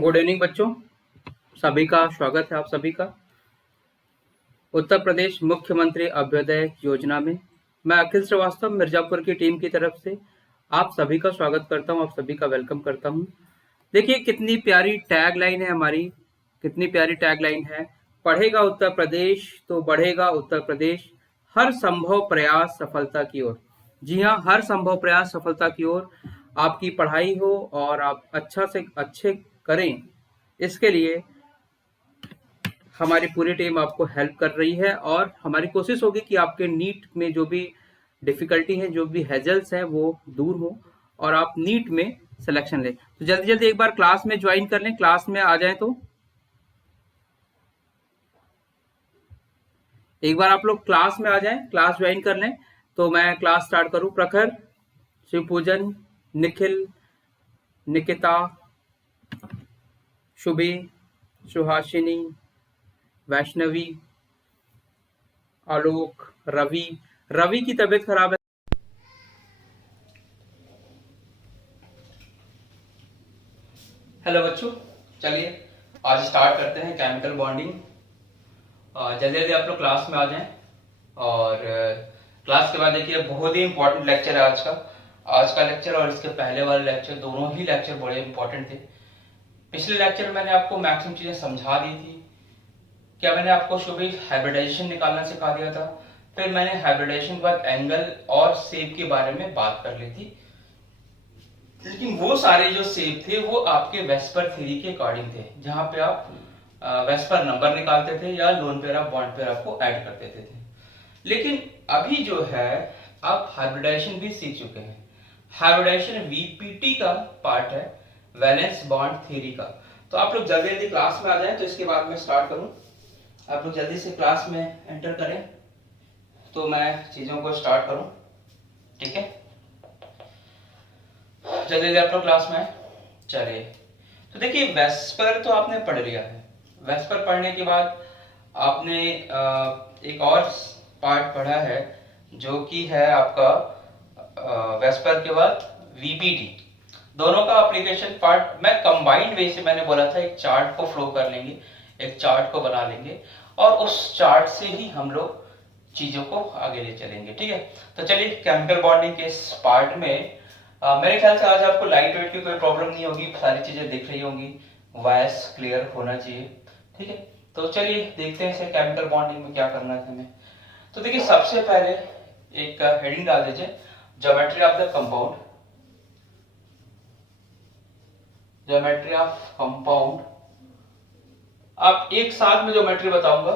Good evening बच्चों, सभी का स्वागत है आप सभी का उत्तर प्रदेश मुख्यमंत्री अभ्युदय योजना में। मैं अखिल श्रीवास्तव मिर्जापुर की टीम की तरफ से आप सभी का स्वागत करता हूं, आप सभी का वेलकम करता हूं। देखिए कितनी प्यारी टैग लाइन है हमारी, कितनी प्यारी टैग लाइन है। पढ़ेगा उत्तर प्रदेश तो बढ़ेगा उत्तर प्रदेश, हर संभव प्रयास सफलता की ओर। जी हाँ, हर संभव प्रयास सफलता की ओर। आपकी पढ़ाई हो और आप अच्छा से अच्छे करें, इसके लिए हमारी पूरी टीम आपको हेल्प कर रही है और हमारी कोशिश होगी कि आपके नीट में जो भी डिफिकल्टी है, जो भी हेजल्स हैं, वो दूर हो और आप नीट में सिलेक्शन लें। तो जल्दी जल्दी एक बार क्लास में ज्वाइन कर लें, क्लास में आ जाएं। तो एक बार आप लोग क्लास में आ जाएं, क्लास ज्वाइन कर लें तो मैं क्लास स्टार्ट करूं। प्रखर, शिवपूजन, निखिल, निकिता, शुभी, सुहासिनी, वैष्णवी, आलोक, रवि। रवि की तबीयत खराब है। हेलो बच्चों, चलिए आज स्टार्ट करते हैं केमिकल बॉन्डिंग। जल्दी जल्दी आप लोग क्लास में आ जाएं और क्लास के बाद देखिए बहुत ही इंपॉर्टेंट लेक्चर है आज का लेक्चर और इसके पहले वाले लेक्चर, दोनों ही लेक्चर बड़े इंपॉर्टेंट थे। पिछले लेक्चर में मैंने आपको मैक्सिमम चीजें समझा दी थी। क्या मैंने आपको शुभी हाइब्रिडाइजेशन निकालना सिखा दिया था, फिर मैंने हाइब्रिडाइजेशन के बाद एंगल और शेप के बारे में बात कर ली थी। लेकिन वो सारे जो शेप थे वो आपके वेस्पर थ्योरी के अकॉर्डिंग थे, जहां पे आप वेस्पर नंबर निकालते थे या lone pair of bond pair आपको ऐड कर देते थे। लेकिन अभी जो है आप हाइब्रिडाइजेशन भी सीख चुके हैं। हाइब्रिडाइजेशन वीपीटी का पार्ट है, वैलेंस बॉन्ड थ्योरी का। तो आप लोग जल्दी जल्दी क्लास में आ जाएं। तो इसके बाद मैं स्टार्ट करूं, आप लोग जल्दी से क्लास में एंटर करें तो मैं चीजों को स्टार्ट करूं। ठीक है, जल्दी जल्दी आप लोग क्लास में चलिए। तो देखिए वेस्पर तो आपने पढ़ लिया है। वेस्पर पढ़ने के बाद आपने एक और पार्ट पढ़ा है जो कि है आपका वेस्पर के बाद वीपीटी। दोनों का एप्लीकेशन पार्ट मैं कंबाइंड वे से मैंने बोला था, एक चार्ट को फ्लो कर लेंगे, एक चार्ट को बना लेंगे और उस चार्ट से ही हम लोग चीजों को आगे ले चलेंगे। ठीक है, तो चलिए केमिकल बॉन्डिंग के इस पार्ट में मेरे ख्याल से आज आपको लाइट वेट की कोई प्रॉब्लम नहीं होगी, सारी चीजें दिख रही होंगी, वॉइस क्लियर होना चाहिए। ठीक है, तो चलिए देखते हैं इसे केमिकल बॉन्डिंग में क्या करना है हमें। तो देखिए सबसे पहले एक हेडिंग डाल दीजिए, geometry of the compound. Geometry of compound आप एक साथ में ज्योमेट्री बताऊंगा,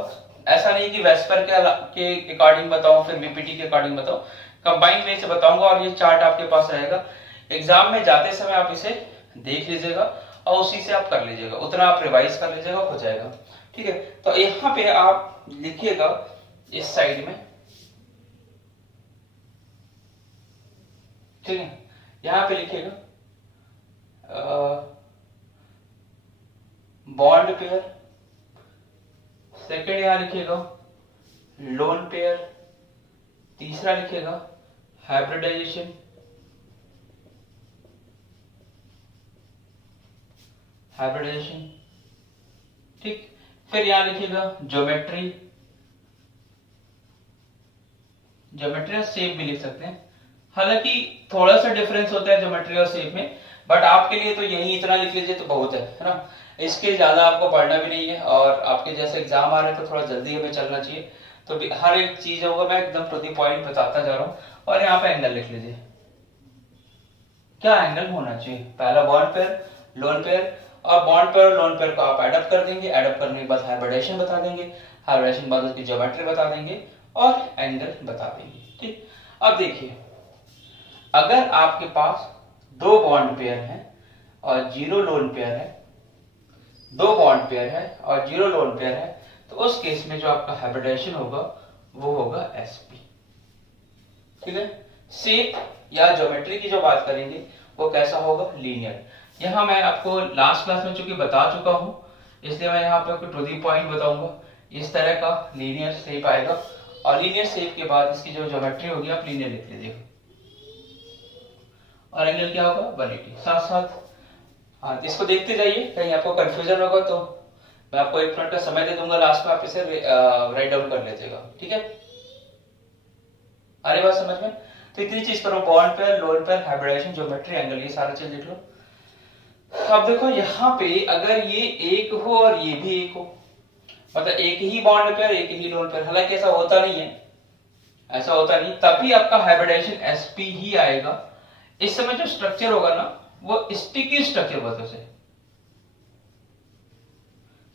ऐसा नहीं कि वेस्पर के अकॉर्डिंग बताऊं फिर वीपीटी के अकॉर्डिंग बताऊं, कंबाइंड वे से बताऊंगा और ये चार्ट आपके पास रहेगा। एग्जाम में जाते समय आप इसे देख लीजिएगा और उसी से आप कर लीजिएगा, उतना आप रिवाइज कर लीजिएगा, हो जाएगा। ठीक है, तो यहाँ पे आप लिखिएगा इस साइड में। ठीक है, यहाँ पे लिखिएगा बॉन्ड पेयर, सेकेंड यहां लिखिएगा लोन पेयर, तीसरा लिखिएगा हाइब्रिडाइजेशन, हाइब्रिडाइजेशन। ठीक, फिर यहां लिखिएगा ज्योमेट्री, ज्योमेट्री और शेप भी लिख सकते हैं, हालांकि थोड़ा सा डिफरेंस होता है ज्योमेट्री और शेप में, बट आपके लिए तो यही इतना लिख लीजिए तो बहुत है ना, इसके ज्यादा आपको पढ़ना भी नहीं है और आपके जैसे एग्जाम आ रहे हैं तो थोड़ा जल्दी हमें चलना चाहिए। तो हर एक चीज होगा मैं एकदम टू द पॉइंट बताता जा रहा हूँ। और यहाँ पे एंगल लिख लीजिए, क्या एंगल होना चाहिए। पहला बॉन्ड पेयर, लोन पेयर, और बॉन्ड पेयर और लोन पेयर को आप एडअप कर देंगे, एडअप करने के बाद हाइब्रिडेशन बता देंगे, हाइब्रिडेशन के बाद उसकी ज्योमेट्री बता देंगे और एंगल बता देंगे। ठीक, अब देखिए अगर आपके पास दो बॉन्ड पेयर है और जीरो लोन पेयर है, दो बॉन्ड पेयर है और जीरो लोन पेयर है, तो उस केस में जो आपका हाइब्रिडेशन होगा वो होगा sp। ठीक है, शेप या ज्योमेट्री की जो बात करेंगे वो कैसा होगा, लीनियर। यहां मैं आपको लास्ट क्लास में चूंकि बता चुका हूं इसलिए मैं यहाँ पे आपको टू दी पॉइंट बताऊंगा। इस तरह का लीनियर शेप आएगा और लीनियर शेप के बाद इसकी जो ज्योमेट्री होगी आप लीनियर लिख लीजिएगा और एंगल क्या होगा 180। साथ साथ हाँ, तो इसको देखते जाइए, कहीं आपको कंफ्यूजन होगा तो मैं आपको 1 मिनट का समय दे दूंगा, लास्ट में आप इसे राइट डाउन कर लीजिएगा, ठीक है। आ रही बात समझ में? तो इतनी चीज करो, bond pair, lone pair, hybridization, geometry, angle, ये सारा चीज लिख लो। अब देखो यहाँ पे अगर ये एक हो और ये भी एक हो, मतलब एक ही बॉन्ड पेयर एक ही लोन पेयर, हालांकि ऐसा होता नहीं है, ऐसा होता नहीं, तभी आपका हाइब्रिडाइजेशन एसपी ही आएगा। इस समय जो स्ट्रक्चर होगा ना वो स्टिकी स्ट्रक्चर बोलते हैं उसे,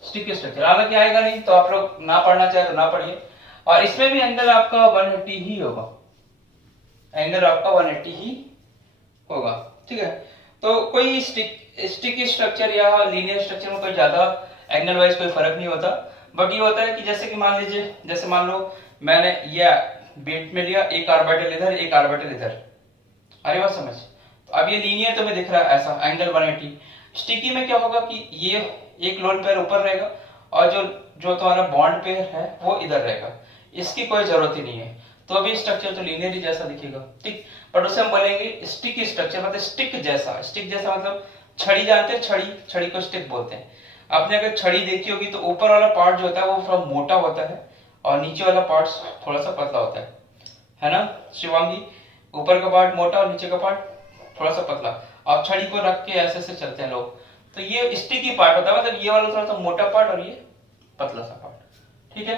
स्टिकी स्ट्रक्चर, हालांकि आएगा नहीं तो आप लोग ना पढ़ना चाहे तो ना पढ़िए। और इसमें भी एंगल आपका 180 ही होगा, एंगल आपका 180 ही होगा, ठीक है। तो कोई स्टिकी स्ट्रक्चर या लीनियर स्ट्रक्चर में कोई ज्यादा एंगल वाइज कोई फर्क नहीं होता, बट ये होता है कि जैसे कि मान लीजिए, जैसे मान लो मैंने ये बीट में लिया, एक ऑर्बिटल इधर एक ऑर्बिटल इधर, अरे बात समझ। तो अब ये लीनियर तो मैं दिख रहा है ऐसा एंगल 180। स्टिकी में क्या होगा कि ये एक लोन पेयर ऊपर रहेगा और जो जो तुम्हारा बॉन्ड पेयर है वो इधर रहेगा, इसकी कोई जरूरत ही नहीं है। तो अभी स्ट्रक्चर तो लीनियर ही जैसा दिखेगा, ठीक। बट उसे हम बोलेंगे स्टिक स्ट्रक्चर, मतलब स्टिक जैसा। स्टिक जैसा मतलब छड़ी, जानते हैं छड़ी, छड़ी को स्टिक बोलते हैं। आपने अगर छड़ी देखी होगी तो ऊपर वाला पार्ट जो होता है वो थोड़ा मोटा होता है और नीचे वाला पार्ट थोड़ा सा पतला होता है ना शिवांगी? ऊपर का पार्ट मोटा और नीचे का पार्ट थोड़ा सा पतला। और छड़ी को रख के ऐसे ऐसे चलते हैं लोग, तो ये स्टिकी पार्ट होता है, मतलब ये वाला थोड़ा सा मोटा पार्ट और ये पतला सा पार्ट, ठीक है।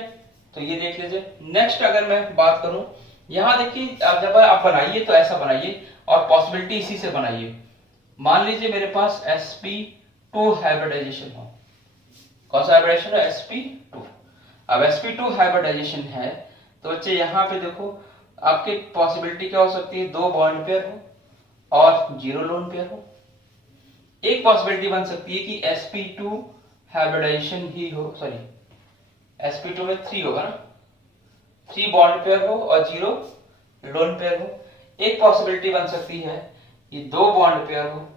तो ये देख लीजिए। नेक्स्ट अगर मैं बात करूं, यहां देखिए, अब जब आप बनाइए तो ऐसा बनाइए और पॉसिबिलिटी इसी से बनाइए। मान लीजिए मेरे पास sp2 हाइब्रिडाइजेशन हो, कौन सा हाइब्रिडाइजेशन है? sp2। अब sp2 हाइब्रिडाइजेशन है तो बच्चे यहाँ पे देखो आपकी पॉसिबिलिटी क्या हो सकती है, 2 बॉन्ड पेयर हो और 0 लोन पेयर हो। एक पॉसिबिलिटी बन सकती है कि sp2 हाइब्रिडाइजेशन ही हो, सॉरी sp2 में 3 होगा ना, 3 बॉन्ड पेयर हो और 0 लोन पेयर हो। एक पॉसिबिलिटी बन सकती है कि 2 बॉन्ड पेयर हो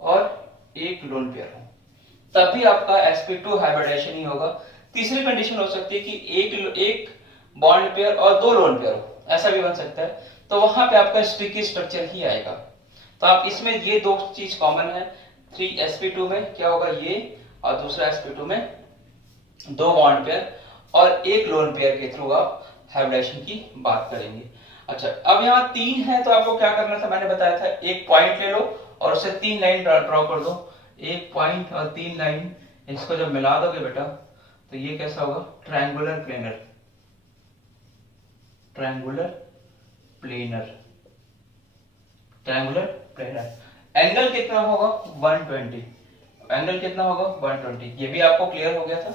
और 1 लोन पेयर हो, तभी आपका sp2 हाइब्रिडाइजेशन ही होगा। तीसरी कंडीशन हो सकती है कि एक बॉन्ड पेयर और 2 लोन पेयर हो, ऐसा भी बन सकता है, तो वहां पे आपका स्टिकी स्ट्रक्चर ही आएगा। तो आप इसमें ये 2 चीज कॉमन है, 3 sp2 में क्या होगा ये, और दूसरा sp2 में 2 बॉन्ड पेयर और 1 लोन पेयर के थ्रू आप हाइब्रिडाइजेशन की बात करेंगे। अच्छा, अब यहाँ 3 है तो आपको क्या करना था, मैंने बताया था, एक पॉइंट ले लो और उससे 3 लाइन ड्रॉ कर दो। एक पॉइंट और 3 लाइन, इसको जब मिला दोगे बेटा तो ये कैसा होगा, triangular planar, triangular planar, triangular planar. Angle कितना होगा, 120, एंगल कितना होगा 120, ये भी आपको क्लियर हो गया था।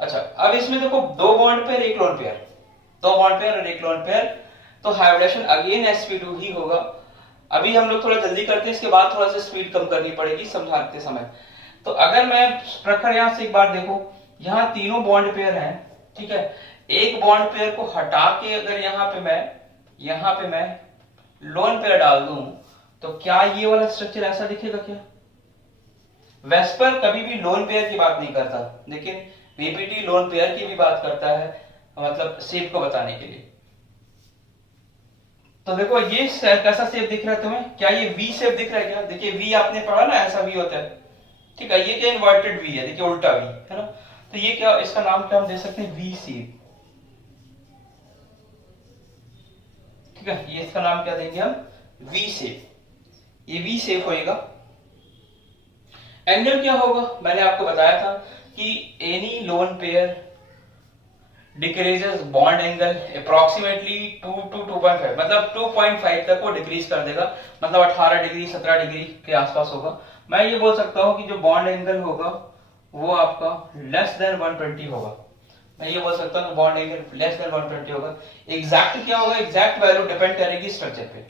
अच्छा, अब इसमें देखो 2 bond pair 1 loan pair, 2 bond pair और 1 लोन पेयर, तो हाइब्रिडेशन अगेन sp2 ही होगा। अभी हम लोग थोड़ा जल्दी करते हैं, इसके बाद थोड़ा सा स्पीड कम करनी पड़ेगी समझाते समय। तो अगर मैं प्रखर यहां से एक बार देखो, यहाँ तीनों बॉन्ड पेयर हैं, ठीक है। एक बॉन्ड पेयर को हटा के अगर यहाँ पे मैं लोन पेयर डाल दूं तो क्या ये वाला स्ट्रक्चर ऐसा दिखेगा क्या? वेस्पर कभी भी लोन पेयर की बात नहीं करता, लेकिन वीपीटी लोन पेयर की भी बात करता है, मतलब शेप को बताने के लिए। तो देखो ये कैसा शेप दिख रहा है तुम्हें, क्या ये वी शेप दिख रहा है क्या? देखिए वी आपने पढ़ा ना, ऐसा वी होता है, ठीक है। ये क्या इन्वर्टेड वी है, देखिए उल्टा वी है ना। तो ये क्या, इसका नाम क्या हम दे सकते हैं, वी शेप, ठीक है। ये इसका नाम क्या देंगे हम, वी शेप, ये वी शेप होएगा। एंगल क्या होगा, मैंने आपको बताया था कि any lone pair decreases bond angle approximately 2 to 2.5, मतलब 2.5 तक वो डिक्रीज कर देगा, मतलब 18 डिग्री 17 डिग्री के आसपास होगा। मैं ये बोल सकता हूं कि जो बॉन्ड एंगल होगा वो आपका लेस देन 120 होगा। मैं ये बोल सकता हूं कि बॉन्ड एंगल लेस देन 120 होगा। एग्जैक्ट क्या होगा, एग्जैक्ट वैल्यू डिपेंड करेगी स्ट्रक्चर पे,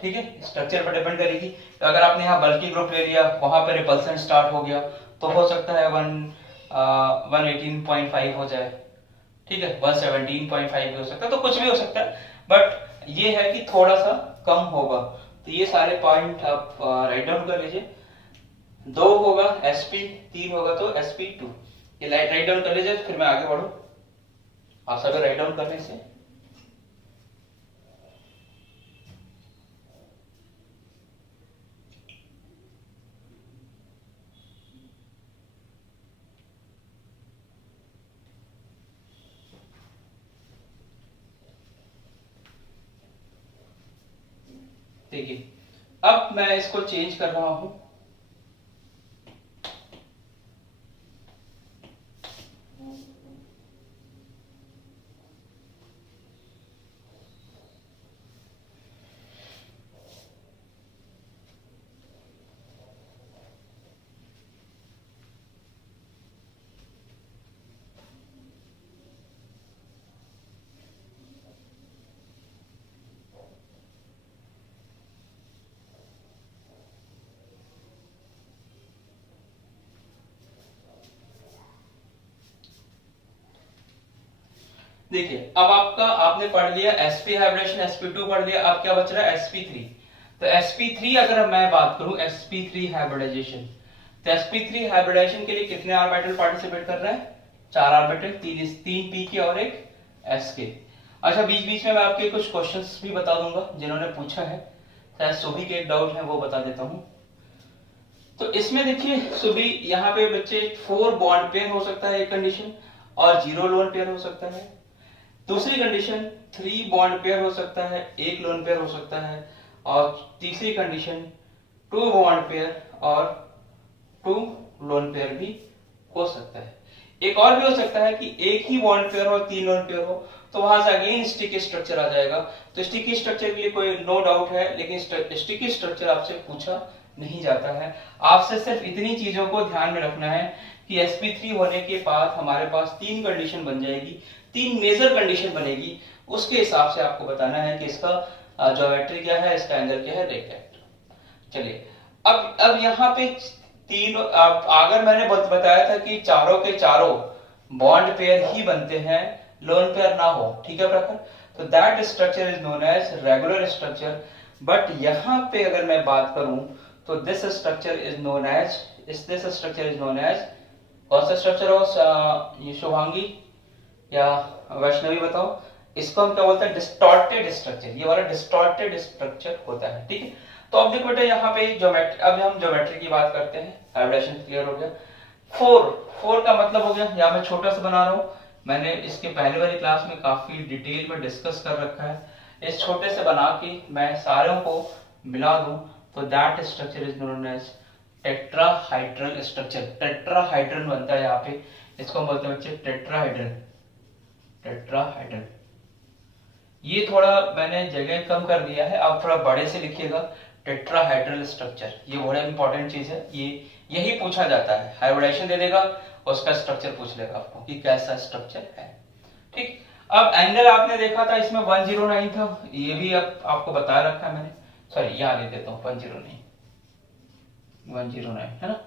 ठीक है, स्ट्रक्चर पर डिपेंड करेगी। तो अगर आपने यहाँ बल्कि ग्रुप ले लिया, वहां पर रिपल्सन स्टार्ट हो गया, तो हो सकता है 118.5 हो जाए, ठीक है, 117.5 भी हो सकता है, तो कुछ भी हो सकता है, बट ये है कि थोड़ा सा कम होगा। तो ये सारे पॉइंट आप राइट डाउन कर लीजिए। 2 होगा sp, 3 होगा तो sp2, ये राइट डाउन कर लीजिए, फिर मैं आगे बढ़ू आप सभी राइट डाउन करने से। देखिए अब मैं इसको चेंज कर रहा हूं। देखिए अब आपने पढ़ लिया sp हाइब्रिडेशन, sp2 पढ़ लिया, अब क्या बच रहा है sp3। तो sp3 अगर मैं बात करूं sp3 हाइब्रिडाइजेशन, तो sp3 हाइब्रिडाइजेशन के लिए कितने ऑर्बिटल पार्टिसिपेट कर रहे हैं? 4 ऑर्बिटल, 3 p के और एक s के। अच्छा बीच बीच में मैं आपके कुछ क्वेश्चंस भी बता दूंगा जिन्होंने पूछा है, शायद सुभी के एक डाउट है वो बता देता हूं। तो इसमें देखिए सुभी यहाँ पे बच्चे 4 बॉन्ड पेयर हो सकता है एक कंडीशन, और 0 लोन पेयर हो सकता है। दूसरी कंडीशन 3 बॉन्ड पेयर हो सकता है, एक लोन पेयर हो सकता है, और तीसरी कंडीशन 2 बॉन्ड पेयर और 2 लोन पेयर भी हो सकता है। एक और भी हो सकता है कि एक ही बॉन्ड पेयर हो, 3 लोन पेयर हो, तो वहां से अगेन स्टिकी स्ट्रक्चर आ जाएगा। तो स्टिकी स्ट्रक्चर के लिए कोई नो डाउट है, लेकिन स्टिकी स्ट्रक्चर आपसे पूछा नहीं जाता है। आपसे सिर्फ इतनी चीजों को ध्यान में रखना है कि sp3 होने के बाद हमारे पास 3 कंडीशन बन जाएगी, 3 मेजर कंडीशन बनेगी। उसके हिसाब से आपको बताना है कि इसका ज्योमेट्री क्या है, इसका एंगल क्या है, रेक्टेंगल। चलिए अब यहाँ पे तीन, अगर मैंने बताया था कि चारों के चारों बॉन्ड पेयर ही बनते हैं, लोन पेयर ना हो, ठीक है प्रखर, तो that structure is known as regular structure. But यहाँ पे अगर मैं बात करूं तो this structure is known as, this structure is known as, कौन सा स्ट्रक्चर हो ये शुभांगी या वैष्णवी बताओ? इसको हम क्या बोलते हैं? Distorted structure. ये वाला डिस्टॉर्टेड स्ट्रक्चर होता है, ठीक है। तो अब देखो बेटा यहाँ पे ज्योमेट्री, अब हम ज्योमेट्री की बात करते हैं। हाइब्रिडेशन क्लियर हो गया। 4 का मतलब हो गया, यहाँ मैं छोटा सा बना रहा हूँ, मैंने इसके पहले वाली क्लास में काफी डिटेल में डिस्कस कर रखा है। इस छोटे से बना के मैं सारों को मिला दूं तो that structure is known as tetrahedral structure. Tetrahedral बनता है यहाँ पे, इसको हम बोलते हैं बच्चे टेट्राहाइड्रल। टेट्राहाइड्रल ये थोड़ा मैंने जगह कम कर दिया है, आप थोड़ा बड़े से लिखिएगा, टेट्राहाइड्रल स्ट्रक्चर। ये बड़ा इंपॉर्टेंट चीज है, ये यही पूछा जाता है। हाइब्रिडाइजेशन दे देगा, उसका स्ट्रक्चर पूछ लेगा आपको कि कैसा स्ट्रक्चर है, ठीक। अब एंगल आपने देखा था इसमें 109 था, ये भी अब आपको बता रखा है मैंने, सॉरी यहाँ दे देता हूँ 109 है ना,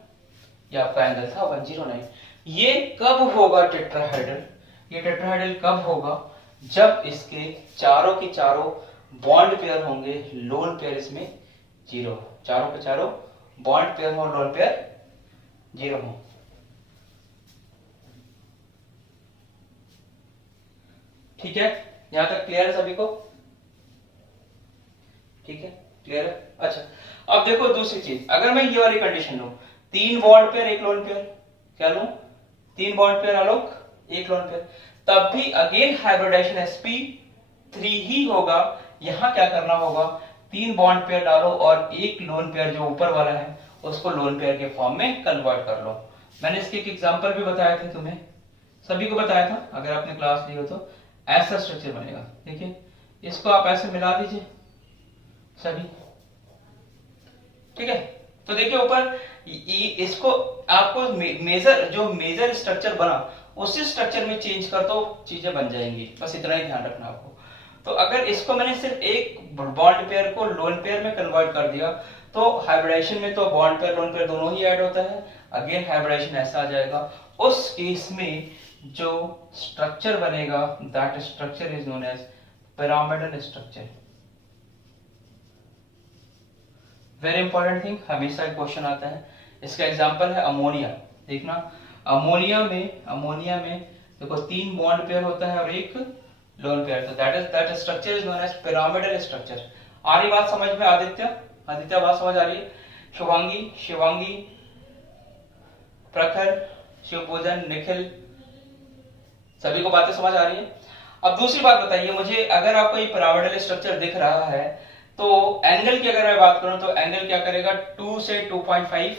ये आपका एंगल था 109। ये कब होगा टेट्राहाइड्रल? ये टेट्राहाइड्रल कब होगा? जब इसके चारों के चारों बॉन्ड पेयर होंगे, लोन पेयर इसमें 0, चारों के चारों बॉन्ड पेयर हो, लोन पेयर 0 हो। ठीक है, यहां तक क्लियर है सभी को? ठीक है, क्लियर है। अच्छा अब देखो दूसरी चीज, अगर मैं ये वाली कंडीशन लूं, 3 बॉन्ड पेयर एक लोन पेयर, क्या लूं? 3 बॉन्ड पेयर आलोक एक लोन पेयर, तब भी अगेन हाइब्रिडाइजेशन sp3 ही होगा। यहां क्या करना होगा? 3 बॉन्ड पेयर डालो और एक लोन पेयर जो ऊपर वाला है उसको लोन पेयर के फॉर्म में कन्वर्ट कर लो। मैंने इसके एक एग्जांपल भी बताया था तुम्हें, सभी को बताया था, अगर आपने क्लास ली हो तो। ऐसा स्ट्रक्चर बनेगा, देखिए इसको आप ऐसे मिला दीजिए सभी, ठीक है। तो देखिए ऊपर इसको आपको मेजर स्ट्रक्चर बना उसी स्ट्रक्चर में चेंज कर दो, चीजें बन जाएंगी, बस इतना ही ध्यान रखना आपको। तो अगर इसको मैंने सिर्फ एक बॉन्ड पेयर को लोन पेयर में कन्वर्ट कर दिया तो हाइब्रिडाइजेशन में तो बॉन्ड पेयर लोन पेयर दोनों ही ऐड होता है, अगेन हाइब्रिडाइजेशन ऐसा आ जाएगा। उस केस में जो स्ट्रक्चर बनेगा that structure is known as pyramidal structure. Very important thing, हमेशा क्वेश्चन आता है। इसका एग्जांपल है अमोनिया। देखना अमोनिया में देखो 3 बॉन्ड पेयर होता है और एक लोन पेयर, तो that structure is known as pyramidal structure. आ रही बात समझ में? आदित्य बात समझ आ रही है? शिवांगी, प्रखर, शिवपूजन, निखिल, सभी को बातें समझ आ रही है? अब दूसरी बात बताइए मुझे, अगर आपको ये पिरामिडल स्ट्रक्चर दिख रहा है, तो एंगल की अगर मैं बात करूं तो एंगल क्या करेगा, 2 से 2.5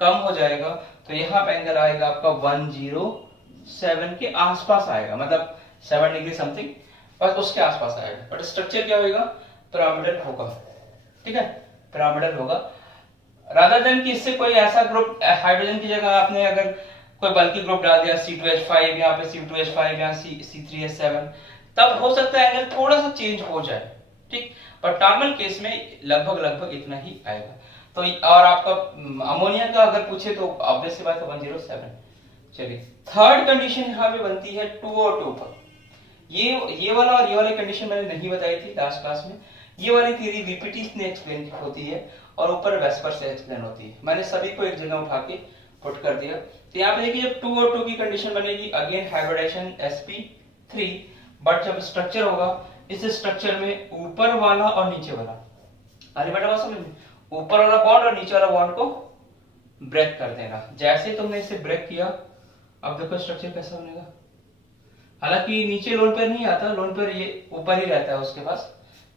कम हो जाएगा, तो यहाँ पे एंगल आएगा आपका 107 के आसपास आएगा, मतलब 7 डिग्री समथिंग, बस उसके आसपास आएगा। बट स्ट्रक्चर क्या होगा, पिरामिडल होगा, ठीक है, पिरामिडल होगा। रादर देन कि इससे कोई ऐसा ग्रुप, हाइड्रोजन की जगह आपने अगर कोई बल्कि ग्रुप डाल दिया C2H5, यहाँ पे C2H5, यहाँ C3H7, तब हो सकता है एंगल थोड़ा सा चेंज हो जाए, ठीक। पर नॉर्मल केस में लगभग इतना ही आएगा। तो और आपका अमोनिया का अगर पूछे तो ऑब्वियस सी बात है 107। चलिए थर्ड कंडीशन यहाँ पे बनती है 2 और 2 पर। ये वाला और ये वाली कंडीशन मैंने नहीं बताई थी लास्ट क्लास में। ये वाली थ्योरी वीपीटी ने एक्सप्लेन होती है और ऊपर वेस्पर से एक्सप्लेन होती है। मैंने सभी को एक जगह उठा के पुट कर दिया। तो यहाँ पे देखिए जब 2 और 2 की कंडीशन बनेगी, अगेन हाइब्रिडाइजेशन sp3, बट जब स्ट्रक्चर होगा, इस स्ट्रक्चर में ऊपर वाला और नीचे वाला, अरे बेटा बात समझ में, ऊपर वाला बॉन्ड और नीचे वाला बॉन्ड को ब्रेक कर देगा। जैसे तुमने इसे ब्रेक किया, अब देखो स्ट्रक्चर कैसा बनेगा। हालांकि नीचे लोन पेयर नहीं आता, लोन पेयर ये ऊपर ही रहता है उसके पास,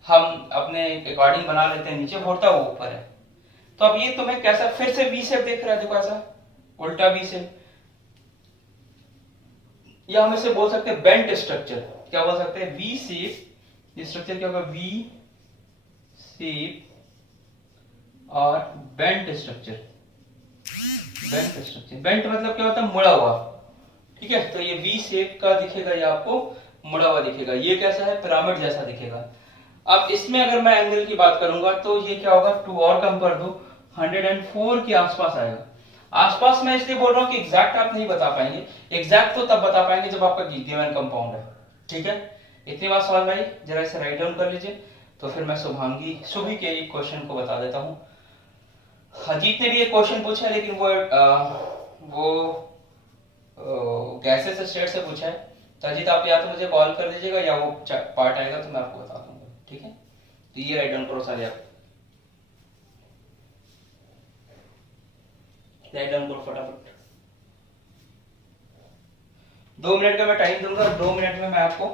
हम अपने अकॉर्डिंग बना लेते हैं, नीचे होता वो ऊपर है। तो अब ये तुम्हें कैसा फिर से वी शेप देख रहा है, देखो ऐसा उल्टा वी शेप, या हम इसे बोल सकते हैं बेंट स्ट्रक्चर। क्या बोल सकते हैं, वी शेप। ये स्ट्रक्चर क्या होगा, वी शेप और bent structure. Bent structure, bent मतलब क्या होता है, मुड़ा हुआ, ठीक है। तो ये वी शेप का दिखेगा, ये आपको मुड़ा हुआ दिखेगा। ये कैसा है, पिरामिड जैसा दिखेगा। अब इसमें अगर मैं एंगल की बात करूंगा तो ये क्या होगा, 2 और कम कर दो, 104 के आसपास आएगा। आसपास मैं इसलिए बोल रहा हूँ कि एग्जैक्ट आप नहीं बता पाएंगे, एग्जैक्ट तो तब बता पाएंगे जब आपका गिवन कंपाउंड है, ठीक है। इतनी बात समझ में आई, जरा इसे राइट डाउन कर लीजिए। तो फिर मैं सुभी के एक क्वेश्चन को बता देता हूँ। अजीत ने भी एक क्वेश्चन पूछा है, लेकिन वो गैसेस स्टेट से पूछा है। तो अजीत आप या तो मुझे कॉल कर दीजिएगा या वो पार्ट आएगा तो मैं आपको बता दूंगा, ठीक है। तो ये राइट डाउन करो सारे, आप राइट डाउन करो फटाफट। 2 मिनट का मैं टाइम दूंगा, 2 मिनट में मैं आपको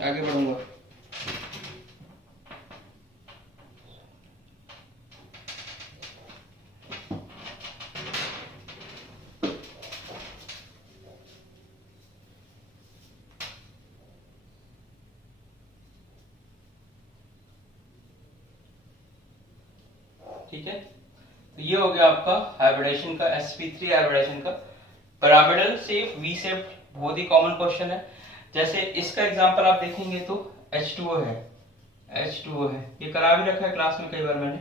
आगे बढ़ूंगा। ठीक है, तो ये हो गया आपका हाइब्रिडेशन का, sp3 हाइब्रिडेशन का पिरामिडल शेप, वी शेप, बहुत ही कॉमन क्वेश्चन है। जैसे इसका एग्जांपल आप देखेंगे तो H2O है, H2O है, ये करा भी रखा है क्लास में कई बार मैंने।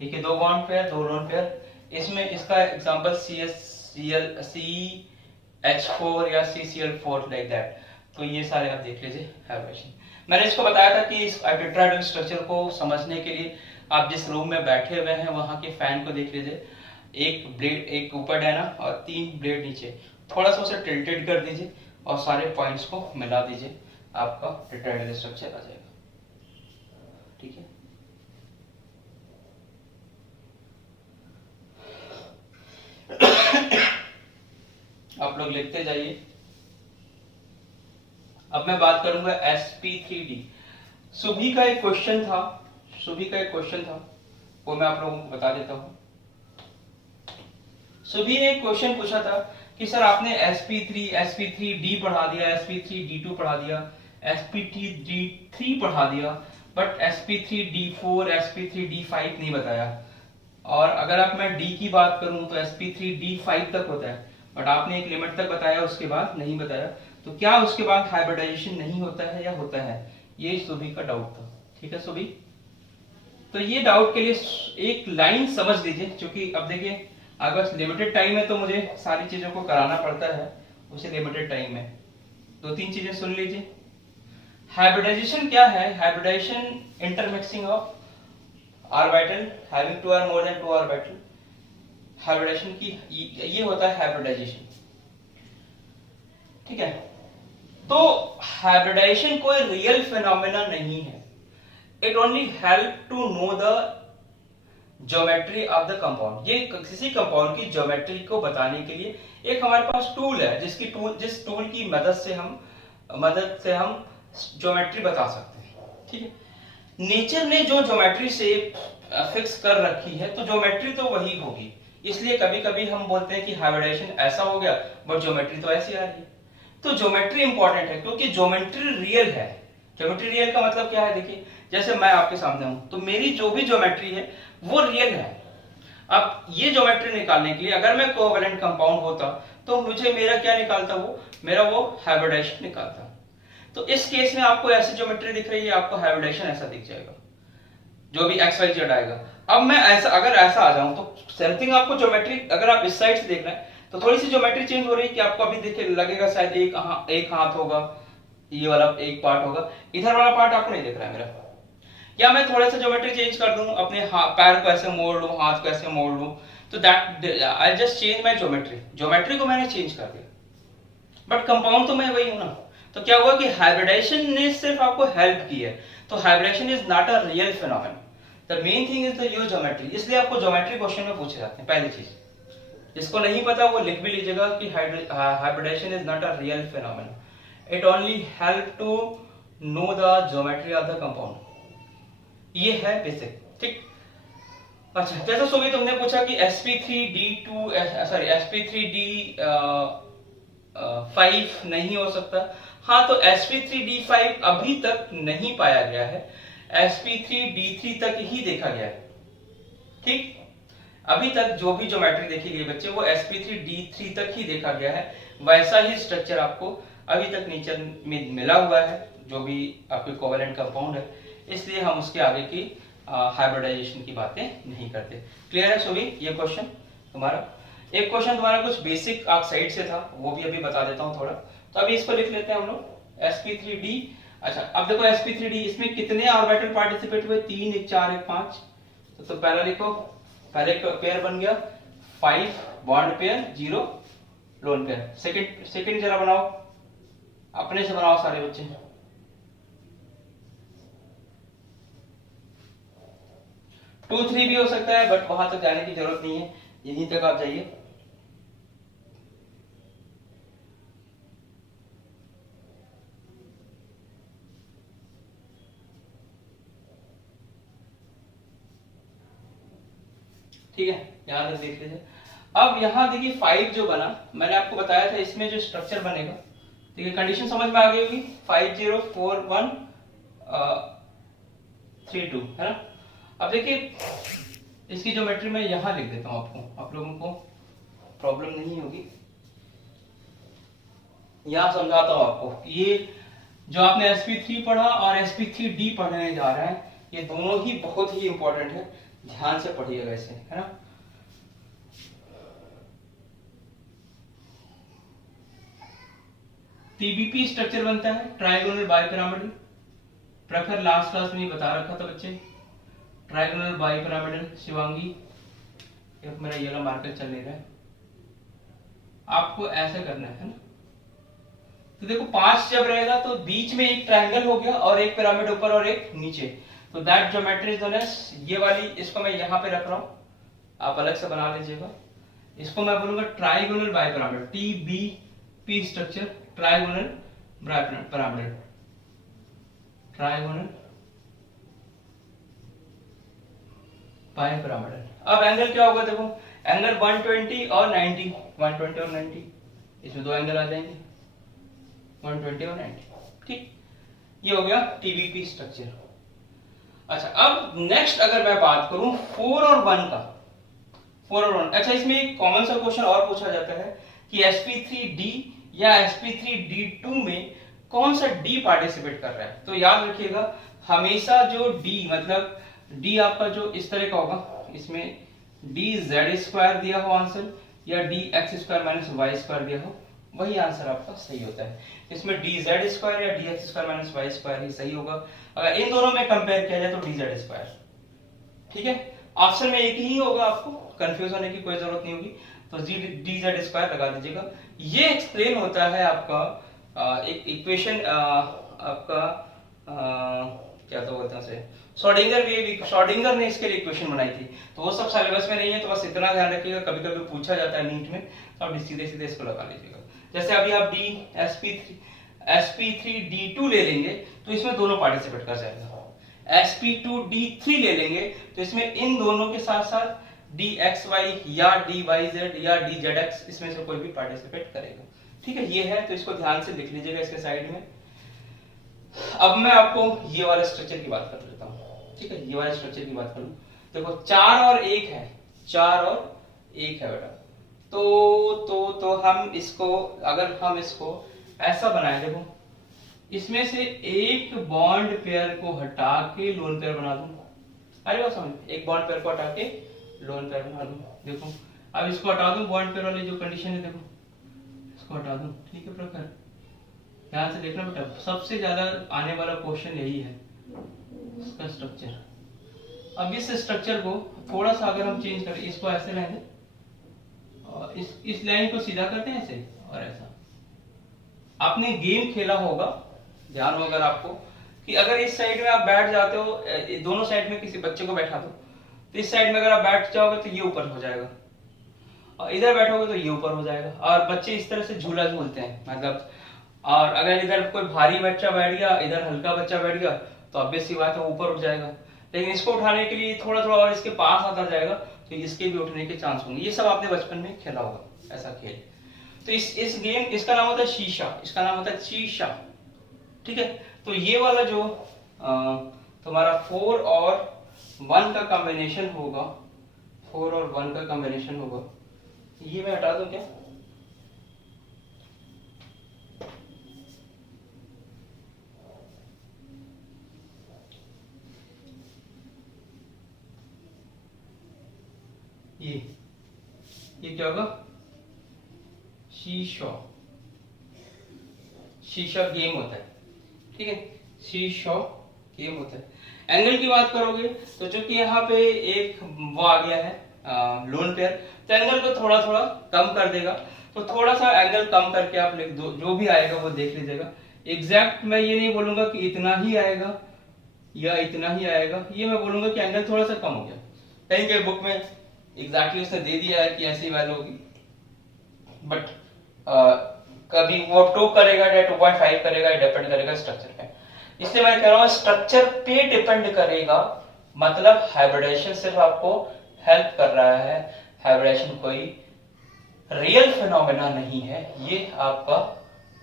देखिए 2 बॉन्ड पेयर, 2 लोन पेयर। इसमें इसका एग्जांपल CH4 या CCl4 लाइक दैट। तो ये सारे आप देख लीजिए हाइब्रिडेशन। मैंने इसको बताया था कि इस टेट्राहेड्रल स्ट्रक्चर को समझने के लिए आप जिस रूम में बैठे हुए हैं वहां के फैन को देख लीजिए, एक ब्लेड, एक ऊपर डायना और 3 ब्लेड नीचे, थोड़ा सा उसे टिल्टेड कर दीजिए और सारे पॉइंट्स को मिला दीजिए, आपका टेट्राहेड्रल स्ट्रक्चर आ जाएगा, ठीक है। आप लोग लिखते जाइए। अब मैं बात करूंगा sp3d। सुभी का एक क्वेश्चन था, वो मैं आप लोगों को बता देता हूं। सुभी ने एक क्वेश्चन पूछा था कि सर आपने sp3d पढ़ा दिया, sp3d2 पढ़ा दिया, sp3d3 पढ़ा दिया, बट sp3d4 sp3d5 नहीं बताया। और अगर आप मैं d की बात करूं तो sp3d5 तक होता है, बट आपने एक लिमिट तक बताया, उसके बाद नहीं बताया। तो क्या उसके बाद हाइब्रिडाइजेशन नहीं होता है या होता है, ये सुभी का डाउट था, ठीक है सुभी। तो ये डाउट के लिए एक लाइन समझ लीजिए, क्योंकि अब देखिए अगर लिमिटेड टाइम है तो मुझे सारी चीजों को कराना पड़ता है, उसे लिमिटेड टाइम में 2-3 चीजें सुन लीजिए। हाइब्रिडाइजेशन क्या है, hybridization intermixing of orbital having 2 or more than 2 orbital, hybridization की ये होता है हाइब्रिडाइजेशन, ठीक है। तो हाइब्रिडाइजेशन कोई रियल फिनोमेना नहीं है, it only help to know the geometry of the compound. ये किसी कंपाउंड की ज्योमेट्री को बताने के लिए एक हमारे पास टूल है, जिस टूल की मदद से हम ज्योमेट्री बता सकते हैं, ठीक है। नेचर ने जो ज्योमेट्री शेप फिक्स कर रखी है तो ज्योमेट्री तो वही होगी। इसलिए कभी कभी हम बोलते हैं कि हाइब्रिडाइजेशन ऐसा हो गया बट ज्योमेट्री तो ऐसी आ रही है। तो ज्योमेट्री इंपॉर्टेंट है क्योंकि ज्योमेट्री रियल है। ज्योमेट्री रियल का मतलब क्या है, देखिए जैसे मैं आपके सामने हूं तो मेरी जो भी ज्योमेट्री है वो रियल है। अब ये ज्योमेट्री निकालने के लिए अगर मैं कोवैलेंट कंपाउंड होता तो मुझे मेरा क्या निकालता, वो हाइब्रिडाइजेशन निकालता। तो इस केस में आपको ऐसी ज्योमेट्री दिख रही है, आपको हाइब्रिडाइजेशन ऐसा दिख जाएगा, जो भी एक्स वाई जेड आएगा। अब मैं ऐसा अगर ऐसा आ जाऊं तो समथिंग आपको ज्योमेट्री, अगर आप इस साइड से देख रहे हैं तो थोड़ी सी ज्योमेट्री चेंज हो रही है कि आपको अभी देखिए लगेगा शायद एक हाथ होगा, ये वाला एक पार्ट होगा, इधर वाला पार्ट आपको नहीं दिख रहा है मेरा। या मैं थोड़ा सा ज्योमेट्री चेंज कर दूं, अपने पैर को ऐसे मोड़ लूं, हाथ को ऐसे मोड़ लूं, तो that I just change my geometry को मैंने चेंज कर दिया, बट कंपाउंड तो मैं वही हूं ना। तो क्या हुआ कि हाइब्रिडाइजेशन ने सिर्फ आपको हेल्प की है। तो hybridization is not a real phenomenon, the main thing is the use geometry. इसलिए आपको ज्योमेट्री क्वेश्चन में पूछे जाते हैं। पहली चीज, जिसको नहीं पता वो लिख भी लीजिएगा कि hybridization is not a real phenomenon, it only help to know the geometry of the compound. ये है बेसिक, ठीक। अच्छा, जैसा सुबह तुमने पूछा कि sp3d2 सॉरी sp3d5 नहीं हो सकता। हाँ, तो sp3d5 अभी तक नहीं पाया गया है, sp3d3 तक ही देखा गया है, ठीक। अभी तक जो भी ज्योमेट्री देखी गई बच्चे वो sp3d3 तक ही देखा गया है। वैसा ही स्ट्रक्चर आपको अभी तक नेचर में मिला हुआ है, जो भी आपके कोवैलेंट कंपाउंड है, इसलिए हम उसके आगे की हाइब्रिडाइजेशन की बातें नहीं करते। क्लियर है सभी? ये क्वेश्चन तुम्हारा, एक क्वेश्चन तुम्हारा कुछ बेसिक आप साइड से था, वो भी अभी बता देता हूँ थोड़ा। तो अभी इसको लिख लेते हैं हम लोग sp3d। अच्छा, अब देखो sp3d, इसमें कितने ऑर्बिटल पार्टिसिपेट हुए? 3 1 4 1 5। तो पहला लिखो, पहले पेयर बन गया 5 bond pair, 0 lone pair. Second जरा बनाओ, अपने से बनाओ सारे बच्चे। 2 3 भी हो सकता है, बट वहां तक जाने की जरूरत नहीं है, यहीं तक आप जाइए। ठीक है, यहां तक देख लीजिए। अब यहां देखिए 5 जो बना, मैंने आपको बताया था इसमें जो स्ट्रक्चर बनेगा, ठीक है, कंडीशन समझ में आ गई होगी। 5 0 4 1 3 2 है ना। अब देखिए इसकी ज्योमेट्री मैं यहां लिख देता हूं आपको, आप लोगों को प्रॉब्लम नहीं होगी। यहां समझाता हूं आपको। ये जो आपने sp3 पढ़ा और sp3d पढ़ने जा रहे हैं, ये दोनों ही बहुत ही इंपॉर्टेंट है, ध्यान से पढ़िएगा इसे, है ना। TBP स्ट्रक्चर बनता है ट्रायंगुलर बाइपिरामिडल। प्रखर लास्ट क्लास में बता रखा था बच्चे, ट्रायंगुलर बाइपिरामिडल। शिवांगी, एक मेरा येलो मार्कर चल नहीं रहा है, आपको ऐसे करना है ना। तो देखो 5 जब रहेगा तो बीच में एक ट्रायंगल हो गया और एक पिरामिड ऊपर और एक नीचे, तो that geometry is known as, ये वाली, इसको मैं यहां पे रख रहा हूं, आप अलग से बना लीजिएगा। इसको मैं बोलूंगा triangular bipyramidal, TBP structure, triangular pyramidal, triangular bipyramidal. अब एंगल क्या होगा, देखो एंगल 120 और 90, 120 और 90, इसमें दो एंगल आ जाएंगे, 120 और 90, ठीक। ये हो गया TBP स्ट्रक्चर। अच्छा, अब नेक्स्ट अगर मैं बात करूं 4 और 1 का, 4 और 1, अच्छा इसमें एक कॉमन सा क्वेश्चन और पूछा जाता है कि sp3d या sp3d2 में कौन सा d पार्टिसिपेट कर रहा है। तो याद रखिएगा हमेशा जो d, मतलब d आपका जो इस तरह का होगा, इसमें dz² दिया हो आंसर या dx² - y² दिया हो, वही आंसर आपका सही होता है। इसमें dz² या dx² - y² ही सही होगा। अगर इन दोनों में कंपेयर किया जाए तो dz², ठीक है। ऑप्शन में एक ही होगा, आपको कंफ्यूज होने की कोई जरूरत नहीं होगी, तो dz² लगा दीजिएगा। ये एक्सप्लेन होता है आपका एक इक्वेशन, आपका क्या तो बोलते हैं उसे, शॉर्डिंगर ने इसके लिए इक्वेशन बनाई थी, तो वो सब सिलेबस में नहीं है, तो बस इतना ध्यान रखिएगा, कभी कभी पूछा जाता है नीट में, तो आप सीधे सीधे इसको लगा लीजिएगा। जैसे अभी आप sp3d2 ले लेंगे तो इसमें दोनों पार्टिसिपेट कर जाएगा, sp2d3 ले लेंगे तो इसमें इन दोनों के साथ साथ dxy या dyz या dzx इसमें से कोई भी पार्टिसिपेट करेगा। ठीक है, ये है, तो इसको ध्यान से लिख लीजिएगा इसके साइड में। अब मैं आपको ये वाले स्ट्रक्चर की बात कर लेता हूँ। ठीक है, ये वाले स्ट्रक्चर की बात करूँ, देखो 4 और 1 है, 4 और 1 है बेटा। तो हम इसको, अगर हम इसको ऐसा बनाए, देखो इसमें से एक बॉन्ड पेयर को हटा के लोन पेयर बना दूं। अरे वो समझ, एक बॉन्ड पेयर को हटा के लोन पेयर बना दूं। देखो अब इसको हटा दूं, बॉन्ड पेयर वाली जो कंडीशन है, देखो इसको हटा दूं। ठीक है प्रकार, ध्यान से देखना बेटा, सबसे ज्यादा आने वाला क्वेश्चन यही है, इसका स्ट्रक्चर। अब इस स्ट्रक्चर को थोड़ा सा अगर हम चेंज करें, इसको ऐसे रहने और इस लाइन को सीधा करते हैं ऐसे और ऐसा। आपने गेम खेला होगा, ध्यान हो अगर आपको, कि अगर इस साइड में आप बैठ जाते हो, दोनों साइड में किसी बच्चे को बैठा दो, तो इस साइड में अगर आप बैठ जाओगे तो ये ऊपर हो जाएगा, और इधर बैठोगे तो ये ऊपर हो जाएगा। और बच्चे इस तरह से झूला झूलते हैं, मतलब, और अगर इधर कोई भारी बच्चा बैठ गया, इधर हल्का बच्चा बैठ गया, तो ऑब्वियस सी बात है ऊपर उठ जाएगा। लेकिन इसको उठाने के लिए थोड़ा थोड़ा और इसके पास आता जाएगा, तो इसके भी उठने के चांस होंगे। ये सब आपने बचपन में खेला होगा ऐसा खेल। तो इस गेम, इसका नाम होता है शीशा, इसका नाम होता है शीशा। ठीक है, तो ये वाला जो तुम्हारा 4 और 1 का कॉम्बिनेशन होगा, 4 और 1 का कॉम्बिनेशन होगा, ये मैं हटा दूं क्या? ये क्या होगा? शीशा, शीशा गेम होता है। ठीक है, शीशा गेम होता है। एंगल की बात करोगे तो चूंकि यहाँ पे एक वो आ गया है लोन पेयर, तो एंगल को थोड़ा थोड़ा कम कर देगा। तो थोड़ा सा एंगल कम करके आप लिख दो, जो भी आएगा वो देख लीजिएगा। एग्जैक्ट मैं ये नहीं बोलूंगा कि इतना ही आएगा या इतना ही आएगा, ये मैं बोलूंगा कि एंगल थोड़ा सा कम हो गया। कहीं कहीं बुक में एग्जैक्टली उसने दे दिया है कि ऐसी वैल्यू होगी, बट कभी वो 2 करेगा या 2.5 करेगा, डिपेंड करेगा स्ट्रक्चर पे। इसलिए मैं कह रहा हूँ स्ट्रक्चर पे डिपेंड करेगा, मतलब हाइब्रिडेशन सिर्फ आपको हेल्प कर रहा है, हाइब्रिडेशन कोई रियल फिनोमेना नहीं है, ये आपका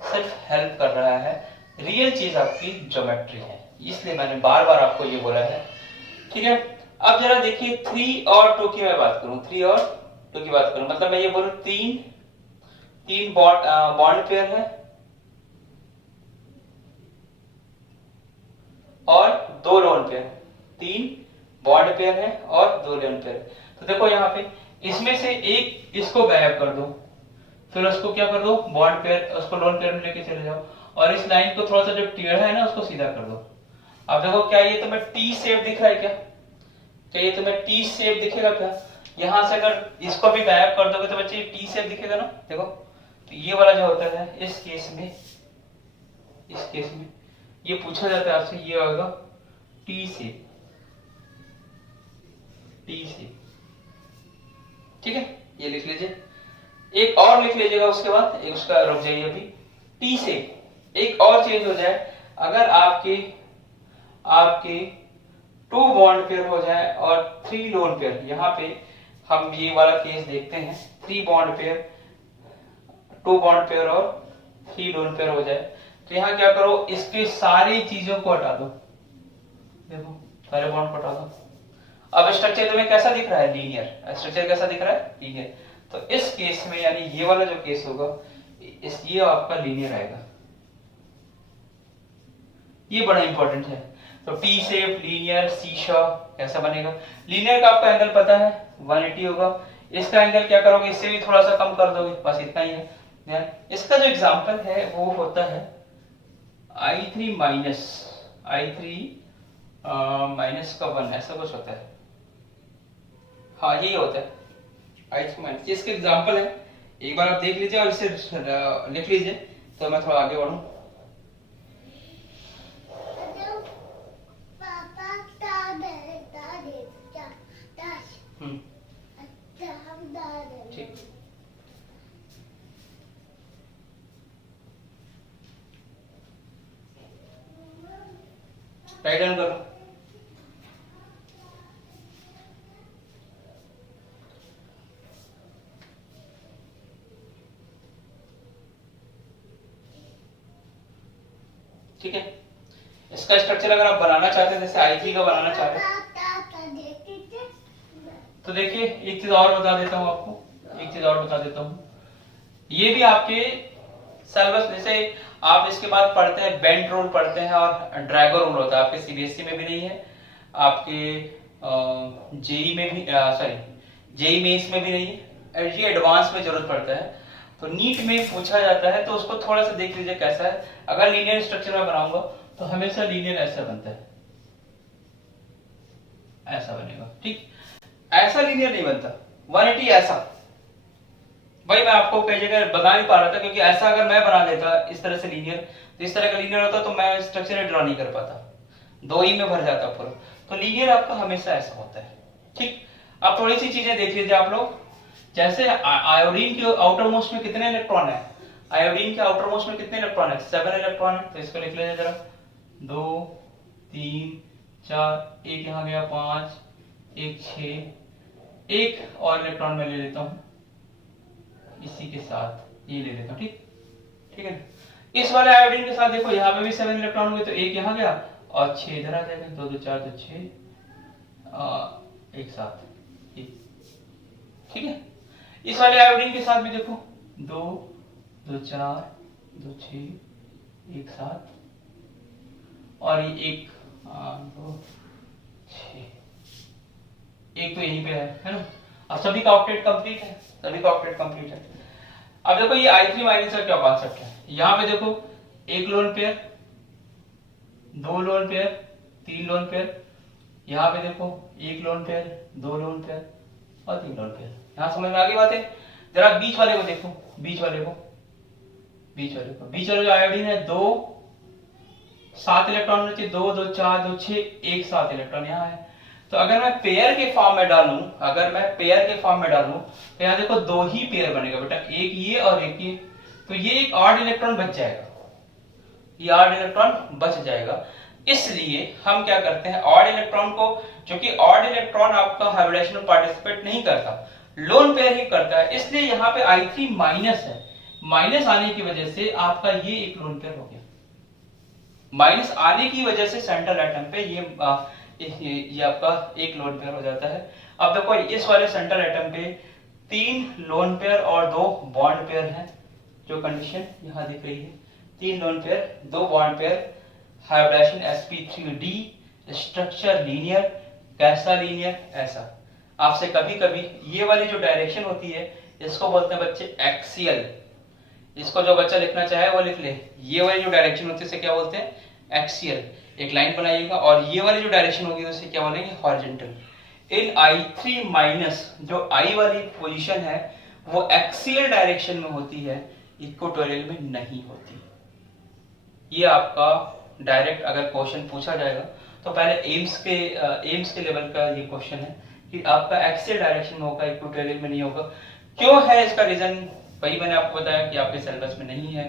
सिर्फ हेल्प कर रहा है। रियल चीज आपकी ज्योमेट्री है, इसलिए मैंने बार बार आपको ये बोला है। ठीक है, अब जरा देखिए 3 और 2 की मैं बात करूं, 3 और 2 की बात करूं, मतलब मैं ये बोलूं तीन बॉन्ड पेयर है और 2 लोन पेयर, 3 बॉन्ड पेयर है और 2 लोन पेयर। तो देखो यहाँ पे इसमें से एक इसको गायब कर दो, फिर उसको क्या कर दो, बॉन्ड पेयर, उसको लोन पेयर में लेके चले जाओ, और इस लाइन को थोड़ा सा जो टेढ़ा है ना उसको सीधा कर दो। अब देखो क्या ये तुम्हें टी शेप दिख रहा है क्या ये तुम्हें टी शेप दिखेगा क्या? यहां से अगर इसको भी गायब कर दोगे तो बच्चे ये टी शेप दिखेगा ना, देखो। तो ये वाला जो होता है इस केस में ये पूछा जाता है आपसे, ये होगा टी शेप, ठीक है, ये लिख लीजिए। एक और लिख लीजिएगा उसके बाद, एक उसका रुक जाइए अभी। टी से एक और चेंज हो जाए, अगर आपके 2 बॉन्ड पेयर हो जाए और 3 लोन पेयर। यहाँ पे हम ये वाला केस देखते हैं, 3 बॉन्ड पेयर, 2 बॉन्ड पेयर और 3 लोन पेयर हो जाए, तो यहाँ क्या करो, इसके सारी चीजों को हटा दो, देखो सारे बॉन्ड को हटा दो। अब स्ट्रक्चर तुम्हें कैसा दिख रहा है? लीनियर। स्ट्रक्चर कैसा दिख रहा है? लीनियर। तो इस केस में, यानी ये वाला जो केस होगा, ये आपका लीनियर आएगा। ये बड़ा इंपॉर्टेंट है। तो टी शेप, लीनियर, शीशा कैसा बनेगा? लीनियर का आपका एंगल पता है 180 होगा। इसका एंगल क्या करोगे, इससे भी थोड़ा सा कम कर दोगे, बस इतना ही है। इसका जो एग्जांपल है वो होता है I3 माइनस का 1, ऐसा कुछ होता है। हाँ यही होता है I3 माइनस, इसके एग्जांपल है। एक बार आप देख लीजिए और इसे लिख लीजिए, तो मैं थोड़ा आगे बढ़ूं। ठीक, राइट डाउन करो। इसका स्ट्रक्चर अगर आप बनाना चाहते हैं, जैसे I3 का बनाना चाह रहे हैं, तो देखिए एक चीज और बता देता हूं आपको, एक चीज और बता देता हूं। ये भी आपके सिलेबस, जैसे आप इसके बाद पढ़ते हैं बेंट रूल पढ़ते हैं और ड्रैगो रूल होता है, आपके सीबीएसई में भी नहीं है, आपके जेई में भी, सॉरी जेई मेंस में भी नहीं है, ये एडवांस में जरूरत पड़ता है। तो नीट में पूछा जाता है, तो उसको थोड़ा सा देख लीजिए कैसा है। अगर लीनियर स्ट्रक्चर में बनाऊंगा तो हमेशा लीनियर ऐसा बनता है, ऐसा बनेगा, ठीक। ऐसा लीनियर नहीं बनता, 180 ऐसा। भाई मैं आपको कई जगह बता नहीं पा रहा था, क्योंकि ऐसा अगर मैं बना देता इस तरह से लीनियर, तो इस तरह का लीनियर होता तो मैं स्ट्रक्चर ड्रॉ नहीं कर पाता, 2 ही में भर जाता पूरा। तो लीनियर आपका हमेशा ऐसा होता है, ठीक। अब थोड़ी सी चीजें देख लीजिए आप लोग, जैसे आयोडीन के आउटर मोस्ट में कितने इलेक्ट्रॉन है, आयोडीन के आउटर मोस्ट में कितने इलेक्ट्रॉन है, 7 इलेक्ट्रॉन है। तो इसको लिख लीजिए जरा, 2 3 4, एक यहाँ गया 5, एक 6, एक और इलेक्ट्रॉन मैं ले लेता हूं इसी के साथ, ये ले लेता हूं, ठीक, ठीक है। इस वाले आयोडीन के साथ देखो यहाँ पे भी 7 इलेक्ट्रॉन हुए, तो एक यहाँ गया और 6 इधर आ जाएगा, 2 2 4 2 6, एक साथ, ठीक है। इस वाले आयोडीन के साथ भी देखो, 2 2 4 2 6, एक साथ, और ये 1 2 6, एक तो यहीं पे है ना। अब सभी का ऑक्टेट कंप्लीट है, सभी का ऑक्टेट कंप्लीट है। अब देखो ये I3 माइनस का क्या कॉन्सेप्ट है, यहाँ पे देखो 1 loan pair, 2 lone pair, 3 lone pair, यहाँ पे देखो 1 लोन पेयर, 2 लोन पेयर और 3 लोन पेयर। यहाँ समझ में आ गई बात है। जरा बीच वाले को देखो, बीच वाले को, बीच वाले को, बीच वाले जो आयोडीन है 2 7 इलेक्ट्रॉन होने चाहिए, 2 2 4 2 6, एक 7 इलेक्ट्रॉन यहाँ है। तो अगर मैं पेयर के फॉर्म में डालूं, अगर मैं पेयर के फॉर्म में डालूं, तो यहाँ देखो 2 ही पेयर बनेगा बेटा, एक ये और एक ये, तो ये एक ऑड इलेक्ट्रॉन बच जाएगा, ये ऑड इलेक्ट्रॉन बच जाएगा। इसलिए हम क्या करते हैं, ऑड इलेक्ट्रॉन को, जो कि ऑड इलेक्ट्रॉन आपका हाइब्रिडेशन में पार्टिसिपेट नहीं करता, लोन पेयर ही करता है, इसलिए यहाँ पे I3 माइनस है। माइनस आने की वजह से आपका ये एक लोन पेयर हो गया, माइनस आने की वजह से सेंट्रल एटम पे ये आपका एक लोन पेयर हो जाता है। अब देखो इस वाले सेंट्रल एटम पे 3 लोन पेयर और 2 बॉन्ड पेयर हैं, जो कंडीशन यहाँ दिख रही है, 3 lone pair 2 bond pair, hybridization sp3d, structure linear, कैसा लीनियर, ऐसा। आपसे कभी कभी ये वाली जो डायरेक्शन होती है इसको बोलते हैं बच्चे एक्सियल, इसको जो बच्चा लिखना चाहे वो लिख ले। ये वाली जो डायरेक्शन होती है इसे क्या बोलते हैं, एक्सियल, एक लाइन बनाइएगा, और ये वाली जो डायरेक्शन होगी उसे क्या बोलेंगे, हॉरिजॉन्टल। इन I3 माइनस जो I वाली पोजीशन है वो एक्सियल डायरेक्शन में होती है, इक्वेटोरियल में नहीं होती। ये आपका डायरेक्ट अगर क्वेश्चन पूछा जाएगा तो पहले एम्स के लेवल का ये क्वेश्चन है कि आपका एक्सियल डायरेक्शन में होगा, इक्वेटोरियल में नहीं होगा। क्यों है इसका रीजन, वही मैंने आपको बताया कि आपके सिलेबस में नहीं है,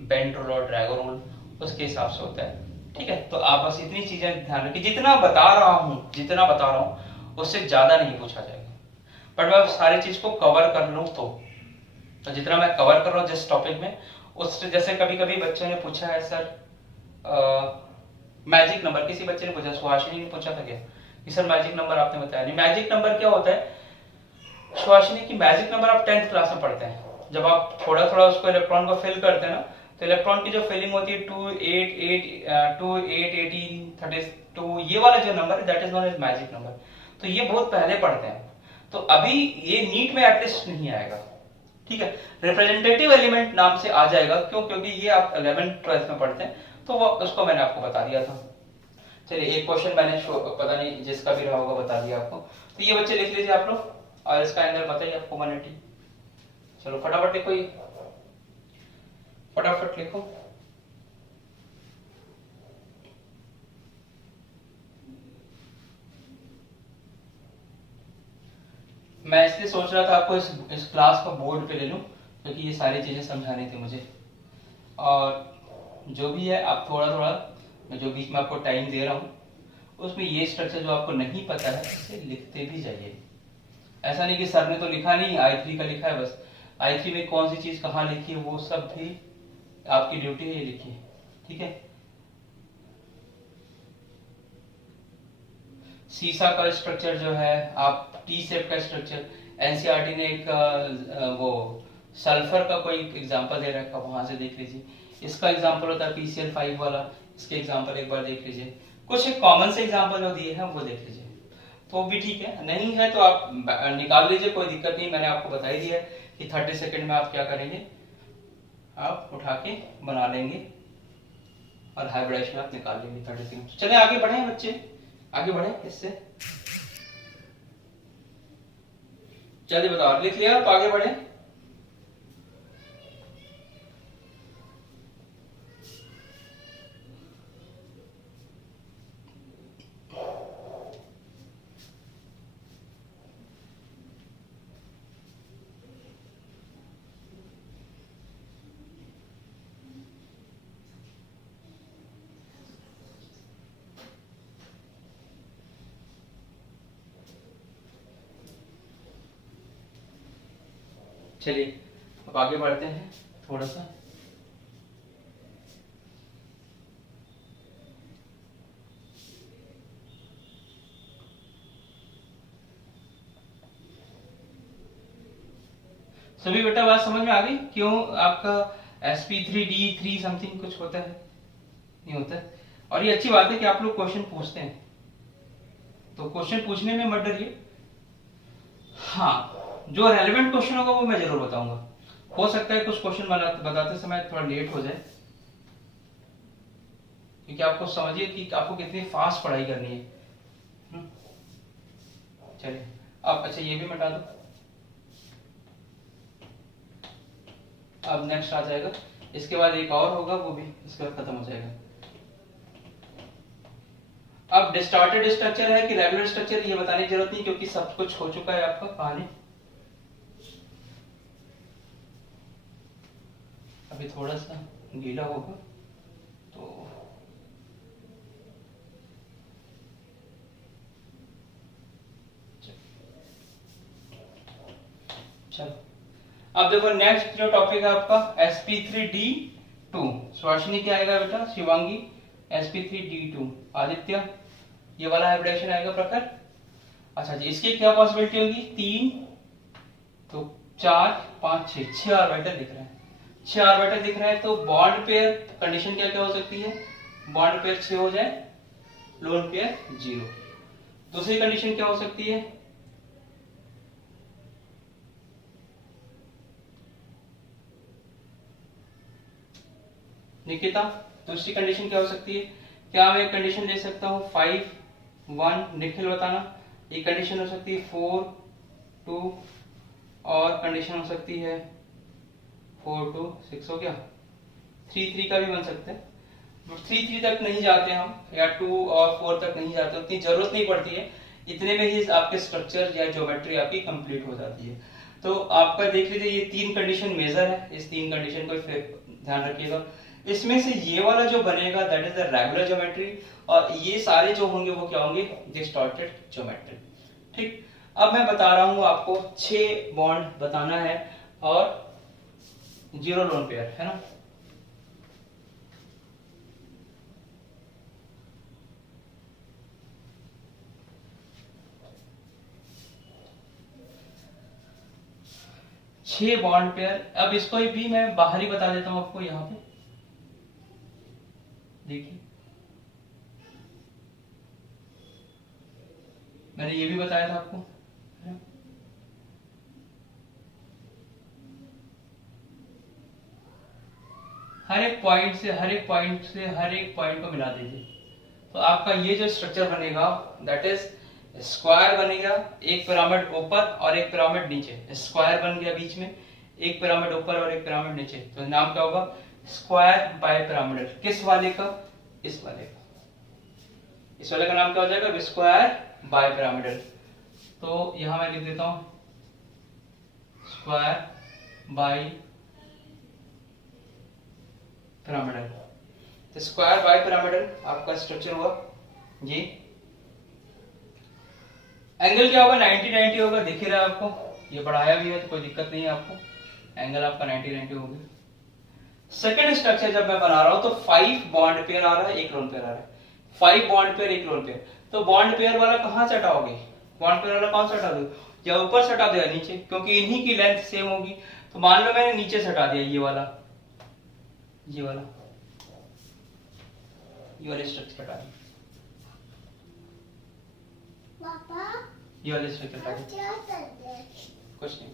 बेंट रूल और ड्रैगो रूल उसके हिसाब से होता है, ठीक है। तो आप बस इतनी चीजें ध्यान रखिए, जितना बता रहा हूँ उससे ज्यादा नहीं पूछा जाएगा, बट मैं सारी चीज को कवर कर लूँ तो जितना मैं कवर कर रहा हूँ जिस टॉपिक में, उससे जैसे कभी कभी बच्चों ने पूछा है सर मैजिक नंबर, किसी बच्चे ने पूछा, सुहासिनी ने पूछा था क्या कि सर मैजिक नंबर आपने बताया नहीं। मैजिक नंबर क्या होता है सुहासिनी की, मैजिक नंबर आप 10th क्लास में पढ़ते हैं, जब आप थोड़ा थोड़ा उसको इलेक्ट्रॉन को फिल करते हैं ना, तो इलेक्ट्रॉन की जो फिलिंग होती है 2 8 8 2 8 18 32, ये वाला जो नंबर है that is known as magic number. तो ये बहुत पहले पढ़ते हैं, तो अभी ये नीट में एटलीस्ट नहीं आएगा, ठीक है। रिप्रेजेंटेटिव एलिमेंट नाम से आ जाएगा, क्यों, क्योंकि ये आप 11th 12th में पढ़ते हैं, तो वो उसको मैंने आपको बता दिया था। चलिए एक क्वेश्चन मैंने पता नहीं जिसका भी रहा होगा बता दिया आपको, तो ये बच्चे लिख लीजिए आप लोग, और इसका आंसर बताइए आपको 180। चलो फटाफट लिखो, ये फटाफट लिखो। मैं इसलिए सोच रहा था आपको इस क्लास को बोर्ड पे ले लूं, क्योंकि ये सारी चीजें समझानी थी मुझे, और जो भी है आप थोड़ा थोड़ा, मैं जो बीच में आपको टाइम दे रहा हूँ उसमें ये स्ट्रक्चर जो आपको नहीं पता है इसे लिखते भी जाइए। ऐसा नहीं कि सर ने तो लिखा नहीं, I3 का लिखा है बस, I3 में कौन सी चीज कहाँ लिखी है वो सब भी आपकी ड्यूटी है, ये लिखिए, ठीक है। सीसा का स्ट्रक्चर जो है, आप टी शेप का स्ट्रक्चर, एनसीईआरटी ने एक वो सल्फर का कोई एग्जांपल दे रखा, वहां से देख लीजिए। इसका एग्जांपल होता है PCl5 वाला, इसके एग्जांपल एक बार देख लीजिए। कुछ एक कॉमन से एग्जांपल जो दिए हैं वो देख लीजिए, तो भी ठीक है। नहीं है तो आप निकाल लीजिए, कोई दिक्कत नहीं। मैंने आपको बता ही दिया है कि 30 सेकंड में आप क्या करेंगे, आप उठा के बना लेंगे और हाइब्रिडाइजेशन आप निकाल लेंगे 30 सेकंड। चले आगे बढ़े बच्चे, आगे बढ़े इससे। जल्दी बताओ, लिख लिया तो आगे बढ़े। चलिए अब आगे बढ़ते हैं थोड़ा सा। सभी बेटा बात समझ में आ गई? क्यों आपका sp3d3 समथिंग कुछ होता है, नहीं होता है। और ये अच्छी बात है कि आप लोग क्वेश्चन पूछते हैं, तो क्वेश्चन पूछने में मत डरिए। हाँ, जो रेलेवेंट क्वेश्चन होगा वो मैं जरूर बताऊंगा। हो सकता है कुछ क्वेश्चन बताते समय थोड़ा लेट हो जाए, क्योंकि आपको समझिए कि आपको कितनी फास्ट पढ़ाई करनी है। चलिए अब अच्छा ये भी मिटा दो, अब नेक्स्ट आ जाएगा। इसके बाद एक और होगा, वो भी इसके बाद खत्म हो जाएगा। अब डिस्टॉर्टेड स्ट्रक्चर है कि रेगुलर स्ट्रक्चर, ये बताने की जरूरत नहीं, क्योंकि सब कुछ हो चुका है आपका कहानी। अभी थोड़ा सा गीला होगा तो चलो। अब देखो नेक्स्ट जो टॉपिक है आपका sp3d2। स्वाशिनी क्या आएगा बेटा? शिवांगी sp3d2। आदित्य ये वाला हाइब्रिडेशन आएगा। प्रखर अच्छा जी, इसकी क्या पॉसिबिलिटी होगी? 3 तो 4 5 6 ऑर्बिटल दिख रहे हैं। 6 ऑर्बिटल दिख रहा है, तो बॉन्ड पेयर कंडीशन क्या क्या हो सकती है? बॉन्ड पेयर 6 हो जाए, लोन पेयर 0। दूसरी कंडीशन क्या हो सकती है? निकिता दूसरी कंडीशन क्या हो सकती है? क्या मैं एक कंडीशन ले सकता हूं 5 1? निखिल बताना। एक कंडीशन हो सकती है 4 2, और कंडीशन हो सकती है 4 2 6 हो गया। 3 3 का भी बन सकता है, 3 3 तक नहीं जाते हम, या 2 और 4 तक नहीं जाते, उतनी जरूरत नहीं पड़ती है। इतने में ही आपके स्ट्रक्चर या ज्योमेट्री आपकी कंप्लीट हो जाती है। तो आपका देख लीजिए ये 3 कंडीशन मेजर है, इस 3 कंडीशन को ध्यान रखिएगा। इसमें से ये वाला जो बनेगा that is the regular geometry, और ये सारे जो होंगे वो क्या होंगे? Distorted geometry. ठीक, अब मैं बता रहा हूं आपको 6 बॉन्ड बताना है और 0 लोन पेयर है ना। छह बॉन्ड पेयर। अब इसको भी मैं बाहर ही बता देता हूं आपको, यहां पे देखिए मैंने ये भी बताया था आपको। हर एक पॉइंट से हर एक पॉइंट को मिला दीजिए, तो आपका ये जो स्ट्रक्चर बनेगा दैट इज स्क्वायर बनेगा। एक पिरामिड ऊपर और एक पिरामिड नीचे, स्क्वायर बन गया बीच में, एक पिरामिड ऊपर और एक पिरामिड नीचे, तो नाम क्या होगा? Square by pyramidal. किस वाले का? इस वाले का। इस वाले का नाम क्या हो जाएगा? Square by pyramidal. तो यहां मैं लिख देता हूं स्क्वायर बाय पिरामिडल। तो स्क्वायर बाय पिरामिडल आपका स्ट्रक्चर हुआ ये। एंगल क्या होगा? 90 90 होगा, दिख ही रहा है आपको। ये बढ़ाया भी है तो कोई दिक्कत नहीं है आपको, एंगल आपका 90 90 हो गया। सेकंड स्ट्रक्चर जब मैं बना रहा हूं तो 5 बॉन्ड पेयर आ रहा है, 1 लोन पेयर आ रहा है। 5 बॉन्ड पेयर, एक लोन पेयर। तो बॉन्ड पेयर वाला कहाँ से हटाओगे? बॉन्ड पेयर वाला कौन सा हटा दो? या ऊपर से हटा दो या नीचे, क्योंकि इन्हीं की लेंथ सेम होगी। तो मान लो मैंने नीचे से हटा दिया ये वाला, ये वाला, ये वाले स्ट्रक्चर हटा दिया, ये वाले स्ट्रक्चर हटा दिया, कुछ नहीं।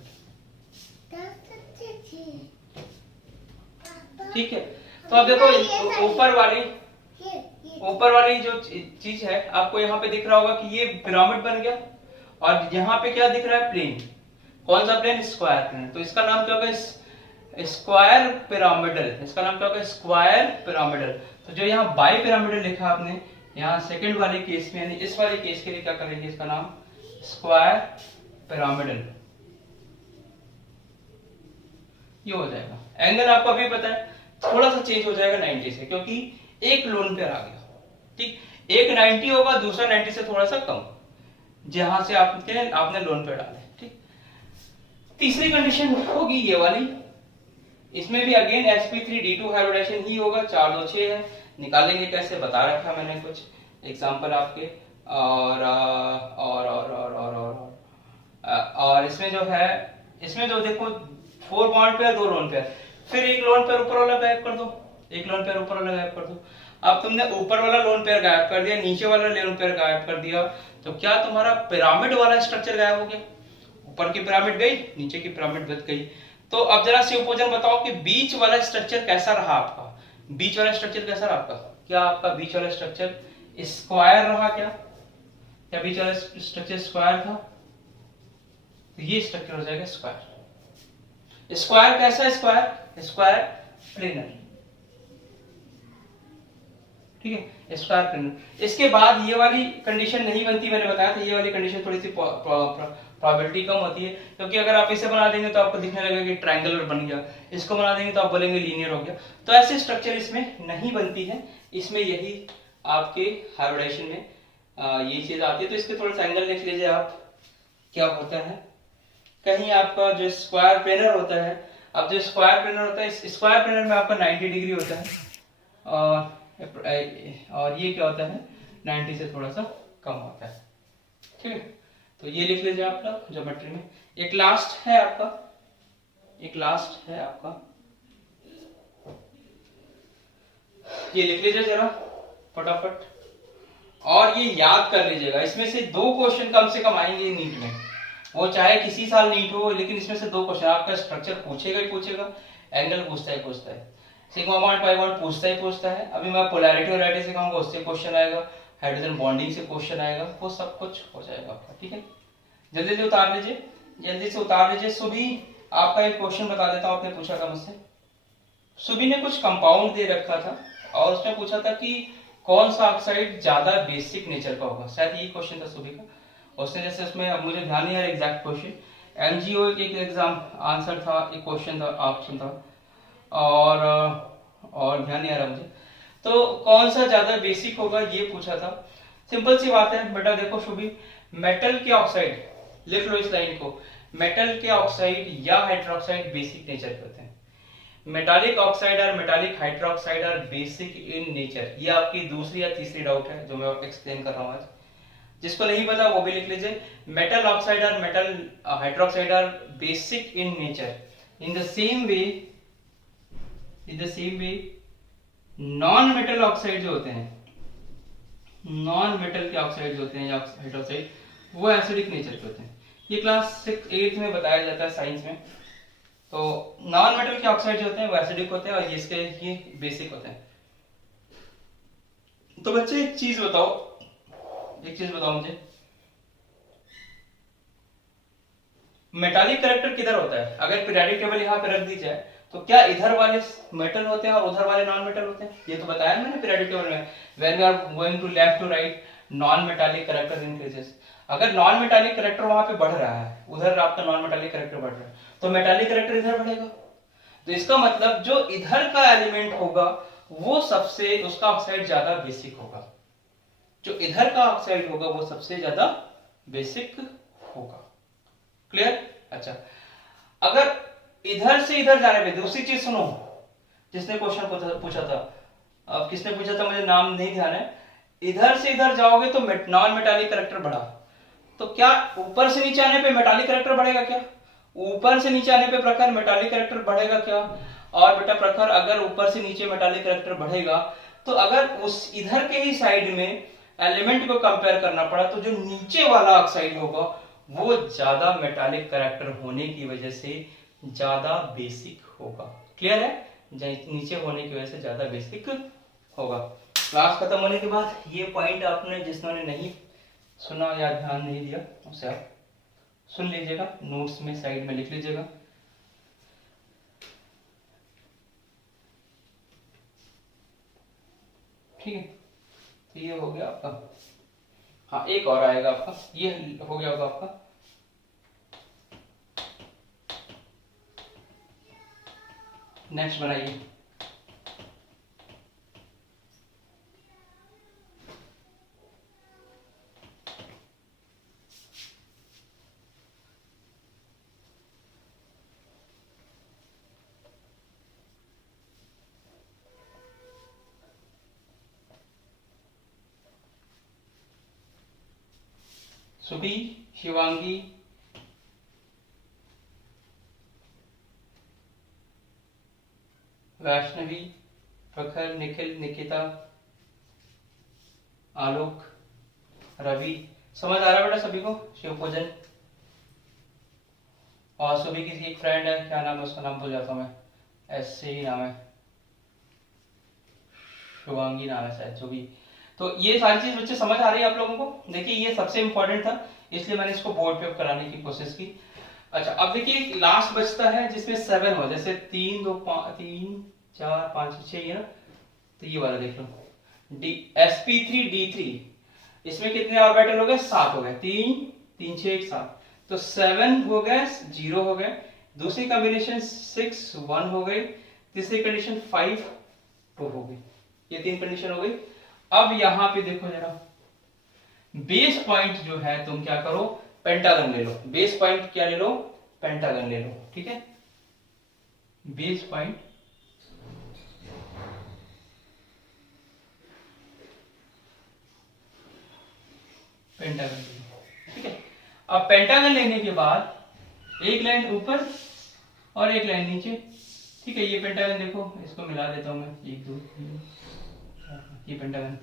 ठीक है, तो अब देखो ऊपर वाली जो चीज है आपको यहाँ पे दिख रहा होगा कि ये पिरामिड बन गया, और यहाँ पे क्या दिख रहा है? प्लेन। कौन सा प्लेन? Square plane. तो इसका नाम क्या होगा? Square pyramidal. इसका नाम क्या होगा? Square pyramidal. तो जो यहाँ बाई पिरामिडल लिखा आपने, यहाँ सेकंड वाले केस में, यानी इस वाले केस के लिए क्या करेंगे? इसका नाम स्क्वायर पिरामिडल, ये हो जाएगा। एंगल आपको अभी पता है, थोड़ा सा चेंज हो जाएगा 90 से, क्योंकि एक लोन पेयर आ गया। ठीक, एक 90 होगा, दूसरा 90 से थोड़ा सा कम, जहां से आपने लोन पेयर डाले। ठीक, तीसरी कंडीशन होगी ये वाली, इसमें भी अगेन sp3d2 हाइब्रिडाइजेशन ही होगा। 4 2 6 है, निकालेंगे कैसे बता रखा मैंने कुछ एग्जांपल आपके। और इसमें जो है, इसमें जो देखो 4 बॉन्ड पेयर, 2 लोन पेयर, फिर एक लोन पेयर ऊपर वाला गायब कर दो, एक लोन पेयर ऊपर वाला गायब कर दो। अब तुमने ऊपर वाला लोन पेयर गायब कर दिया, नीचे वाला लोन पेयर गायब कर दिया, तो क्या तुम्हारा पिरामिड वाला स्ट्रक्चर गायब हो गया? ऊपर की पिरामिड गई, नीचे की पिरामिड बच गई। तो अब जरा सुपोजन बताओ कि बीच वाला स्ट्रक्चर कैसा रहा आपका? बीच वाला स्ट्रक्चर कैसा रहा आपका? क्या आपका बीच वाला स्ट्रक्चर स्क्वायर रहा? क्या बीच वाला स्ट्रक्चर स्क्वायर था? तो ये स्ट्रक्चर हो जाएगा स्क्वायर। स्क्वायर कैसा है? Square planar. ठीक है, स्क्वायर प्लेनर। इसके बाद ये वाली कंडीशन नहीं बनती, मैंने बताया था, ये वाली कंडीशन थोड़ी सी प्रोबेबिलिटी कम होती है, क्योंकि अगर आप इसे बना देंगे तो आपको दिखने लगेगा कि ट्रायंगुलर बन गया, इसको बना देंगे तो आप बोलेंगे लीनियर हो गया। तो ऐसे स्ट्रक्चर इसमें नहीं बनती है, इसमें यही आपके हाइब्रिडाइजेशन में ये चीज आती है। तो इसके थोड़ा सा एंगल देख लीजिए आप, क्या होता है। कहीं आपका जो स्क्वायर प्लेनर होता है, अब जो स्क्वायर प्लेनर होता है, स्क्वायर प्लेनर में आपका 90 डिग्री होता है, और ये क्या होता है? 90 से थोड़ा सा कम होता है। ठीक है, तो ये लिख लीजिए आप लोग ज्योमेट्री में। एक लास्ट है आपका, ये लिख लीजिए जरा फटाफट, और ये याद कर लीजिएगा। इसमें से 2 क्वेश्चन कम से कम आएंगे नीट में, वो चाहे किसी साल नीट हो, लेकिन इसमें से 2 क्वेश्चन आपका स्ट्रक्चर पूछेगा ही पूछेगा, एंगल पूछता है, सिग्मा बॉन्ड पाई बॉन्ड पूछता है। अभी मैं पोलैरिटी और रेडियस सिखाऊंगा, उससे क्वेश्चन आएगा, हाइड्रोजन बॉन्डिंग से क्वेश्चन आएगा, वो सब कुछ हो जाएगा आपका। ठीक है, जल्दी से उतार लीजिए। सुबी आपका एक क्वेश्चन बता देता हूं, आपने पूछा था मुझसे। सुबी ने कुछ कंपाउंड दे रखा था और उसने पूछा था कि कौन सा ऑक्साइड ज्यादा बेसिक नेचर का होगा, शायद ये क्वेश्चन था सुबी का। उसने जैसे उसमें, अब मुझे ध्यान नहीं आ रहा एग्जैक्ट क्वेश्चन, एमजीओ एक एग्जाम आंसर था, एक क्वेश्चन था, ऑप्शन था, और ध्यान नहीं आ रहा मुझे। तो कौन सा ज्यादा बेसिक होगा ये पूछा था। सिंपल सी बात है बेटा, देखो शुभी, मेटल के ऑक्साइड, लिख लो इस लाइन को, मेटल के ऑक्साइड या हाइड्रोक्साइड बेसिक नेचर के होते हैं। मेटालिक ऑक्साइड और metallic hydroxide are basic in nature. ये आपकी दूसरी या तीसरी डाउट है जो मैं एक्सप्लेन कर रहा हूं आज। जिसको नहीं पता वो भी लिख लीजिए, मेटल ऑक्साइड और metal hydroxide are basic in nature. In the same way non metal oxide जो होते हैं, नॉन मेटल के ऑक्साइड जो होते हैं या हाइड्रोक्साइड, वो एसिडिक नेचर के होते हैं। ये क्लास 8 में बताया जाता है साइंस में। तो नॉन मेटल के ऑक्साइड जो होते हैं वो एसिडिक होते हैं और ये बेसिक होते हैं। तो बच्चे एक चीज बताओ मुझे, मेटालिक कैरेक्टर किधर होता है? अगर पीरियोडिक टेबल यहाँ पे रख दी जाए तो क्या इधर वाले मेटल होते हैं और उधर वाले नॉन मेटल होते हैं? ये तो बताया मैंने पीरियोडिक टेबल में, when we are going to left to right non metallic character increases. अगर नॉन मेटालिक कैरेक्टर वहां पे बढ़ रहा है, उधर आपका नॉन मेटालिक कैरेक्टर बढ़ रहा है, तो मेटालिक कैरेक्टर इधर बढ़ेगा। तो इसका मतलब जो इधर का एलिमेंट होगा वो सबसे, उसका ऑक्साइड ज्यादा बेसिक होगा। जो इधर का ऑक्साइड होगा वो सबसे ज्यादा बेसिक होगा। क्लियर? अच्छा, अगर इधर से इधर जाने पे, दूसरी चीज सुनो, जिसने क्वेश्चन पूछा था, अब किसने पूछा था मुझे नाम नहीं ध्यान है, इधर से इधर जाओगे तो नॉन मेटालिक कैरेक्टर बढ़ा, तो क्या ऊपर से नीचे आने पे मेटालिक कैरेक्टर बढ़ेगा क्या? ऊपर से नीचे आने पे प्रखर मेटालिक कैरेक्टर बढ़ेगा क्या? और बेटा प्रखर अगर ऊपर से नीचे मेटालिक कैरेक्टर बढ़ेगा, तो अगर उस इधर के ही साइड में एलिमेंट को कंपेयर करना पड़ा तो जो नीचे वाला ऑक्साइड होगा वो ज्यादा मेटालिक कैरेक्टर होने की वजह से ज्यादा बेसिक होगा। क्लियर है? नीचे होने की वजह से ज्यादा बेसिक होगा। क्लास खत्म होने के बाद ये पॉइंट आपने जिसने नहीं सुना या ध्यान नहीं दिया उसे आप सुन लीजिएगा, नोट्स में साइड में लिख लीजिएगा। ठीक है, तो ये हो गया आपका। हाँ एक और आएगा आपका, ये हो गया होगा आपका। नेक्स्ट बनाइए। सुबी, शिवांगी, वैष्णवी, प्रखर, निखिल, निकिता, आलोक, रवि। समझ आ रहा है बेटा सभी को? शिव पूजन। और सुबी की एक फ्रेंड है, क्या नाम है उसका, नाम भूल जाता हूँ मैं, ऐसे ही नाम है, शिवांगी नाम है शायद, जो भी। तो ये सारी चीज बच्चे समझ आ रही है आप लोगों को? देखिए ये सबसे इंपॉर्टेंट था, इसलिए मैंने इसको बोर्ड पे कराने की कोशिश की। अच्छा अब देखिए लास्ट बचता है जिसमें 7 हो, जैसे 3 2 3 4 5 6 है ना, तो ये वाला देख लो, डी sp3d3, इसमें कितने ऑर्बिटल हो गए? 7 हो गए, 3 3 6 1 7, तो 7 हो गए, 0 हो गए। दूसरी कॉम्बिनेशन 6 1 हो गई, तीसरी कंडीशन 5 2 हो गई। ये 3 कंडीशन हो गई। अब यहां पे देखो जरा, बेस पॉइंट जो है तुम क्या करो, पेंटागन ले लो। बेस पॉइंट क्या ले लो? पेंटागन ले लो। ठीक है, बेस पॉइंट पेंटागन ले लो। ठीक है, अब पेंटागन लेने के बाद एक लाइन ऊपर और एक लाइन नीचे। ठीक है, ये पेंटागन देखो, इसको मिला देता हूं मैं, 1 2 3, ये पेंटागन।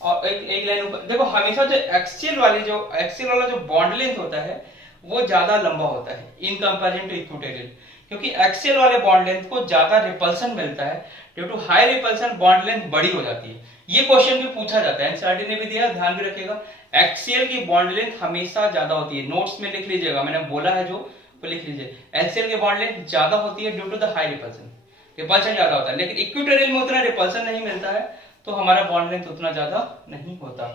और एक लाइन ऊपर देखो, हमेशा जो एक्सियल वाला जो बॉन्ड लेंथ होता है वो ज्यादा लंबा होता है इन कंपैरिजन टू इक्विटोरियल, क्योंकि एक्सियल वाले बॉन्ड लेंथ को ज्यादा रिपल्सन मिलता है। Due to high repulsion bond length बड़ी हो जाती है। ये क्वेश्चन भी पूछा जाता है, एनसीईआरटी ने भी दिया, ध्यान भी रखिएगा। एक्सियल की बॉन्ड लेंथ हमेशा ज्यादा होती है, नोट्स में लिख लीजिएगा, मैंने बोला है जो वो लिख लीजिए। एक्सियल की बॉन्ड लेंथ ज्यादा होती है due to the high repulsion, repulsion ज्यादा होता है, लेकिन इक्विटोरियल में उतना रिपल्सन नहीं मिलता है, तो हमारा बॉन्ड लेंथ उतना ज्यादा नहीं होता।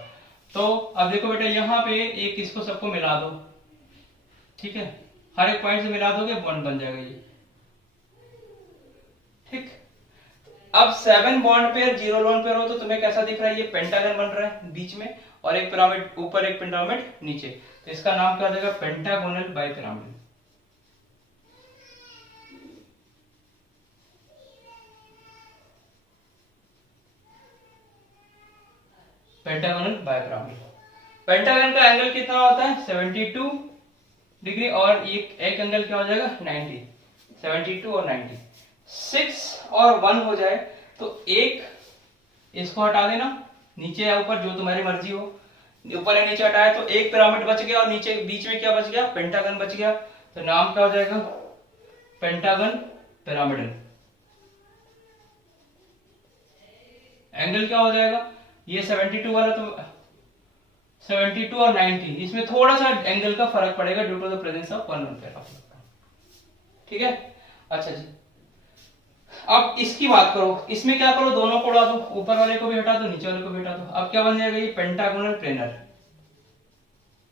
तो अब देखो बेटा यहाँ पे एक इसको सबको मिला दो। ठीक है, हर एक पॉइंट से मिला दोगे बॉन्ड बन जाएगा ये। ठीक, अब 7 बॉन्ड पेयर 0 लोन पेयर हो तो तुम्हें कैसा दिख रहा है? ये पेंटागन बन रहा है बीच में, और एक पिरामिड ऊपर एक पिरामिड नीचे, तो इसका नाम क्या हो जाएगा? पेंटागोनल बाइपिरामिड। पेंटागोनल बाइपिरामिड। पेंटागन का एंगल कितना होता है? 72 डिग्री, और एक एंगल क्या हो जाएगा? 90, 72 और 90। 6 और 1 हो जाए तो एक इसको हटा देना, नीचे या ऊपर जो तुम्हारी मर्जी हो, ऊपर या नीचे हटाए तो एक पिरामिड बच गया, और नीचे बीच में क्या बच गया? पेंटागन बच गया। तो नाम क्या हो जाएगा? Pentagon pyramidal. एंगल क्या हो जाएगा? ये 72 वाला, तो 72 और 90 इसमें थोड़ा सा एंगल का फर्क पड़ेगा due to the presence of 1 pair. ठीक है, अच्छा जी। अब इसकी बात करो, इसमें क्या करो? दोनों को उड़ा दो, ऊपर वाले को भी हटा दो, नीचे वाले को भी हटा दो। अब क्या बन जाएगा? ये pentagonal planar,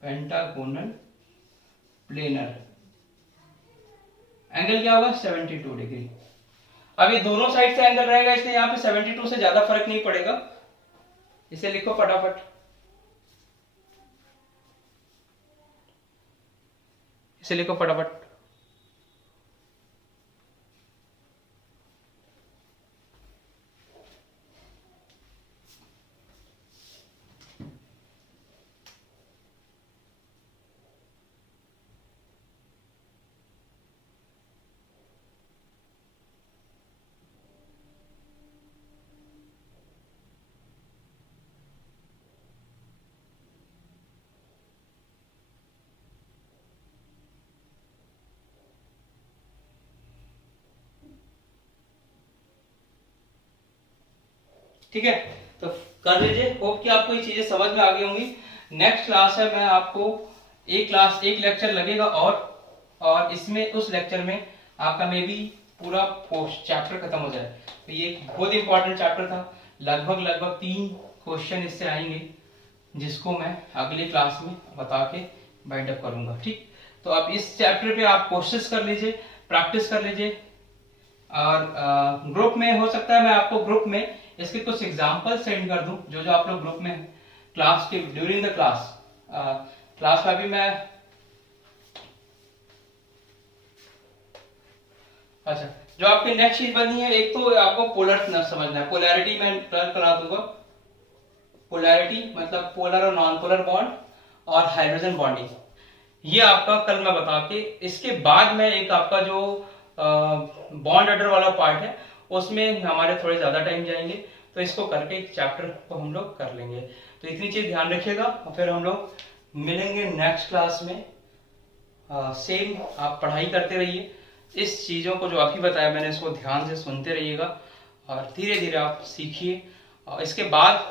pentagonal planar. Angle क्या होगा? 72 डिग्री। अब ये दोनों साइड से एंगल रहेगा, इसलिए यहाँ पे 72 से ज्यादा फर्क नहीं पड़ेगा। इसे लिखो फटाफट, इसे लिखो फटाफट। ठीक है, तो कर लीजिए। होप कि आपको ये चीजें समझ में आ गई होंगी। नेक्स्ट क्लास है, मैं आपको एक लेक्चर लगेगा और इसमें उस लेक्चर में आपका मे बी पूरा चैप्टर खत्म हो जाए। तो ये एक बहुत इंपॉर्टेंट चैप्टर था, लगभग 3 क्वेश्चन इससे आएंगे जिसको मैं अगली क्लास में बता के बाइंड अप करूंगा। ठीक, तो आप इस चैप्टर पे आप कोशिश कर लीजिए, प्रैक्टिस कर लीजिए। और ग्रुप में हो सकता है मैं आपको ग्रुप में इसके कुछ एग्जांपल सेंड कर दूं, जो जो आप लोग ग्रुप में क्लास के ड्यूरिंग द क्लास का भी मैं, अच्छा जो आपकी नेक्स्ट चीज बनी है, एक तो आपको पोलर समझना है, पोलैरिटी मैं करा दूंगा। पोलैरिटी मतलब पोलर और नॉन पोलर बॉन्ड और हाइड्रोजन बॉन्डिंग, ये आपका कल मैं बता के, इसके बाद में एक आपका जो बॉन्ड ऑर्डर वाला पार्ट है उसमें हमारे थोड़े ज्यादा टाइम जाएंगे, तो इसको करके एक चैप्टर को हम लोग कर लेंगे। तो इतनी चीज ध्यान रखिएगा और फिर हम लोग मिलेंगे नेक्स्ट क्लास में। सेम आप पढ़ाई करते रहिए, इस चीजों को जो अभी बताया मैंने इसको ध्यान से सुनते रहिएगा और धीरे धीरे आप सीखिए। और इसके बाद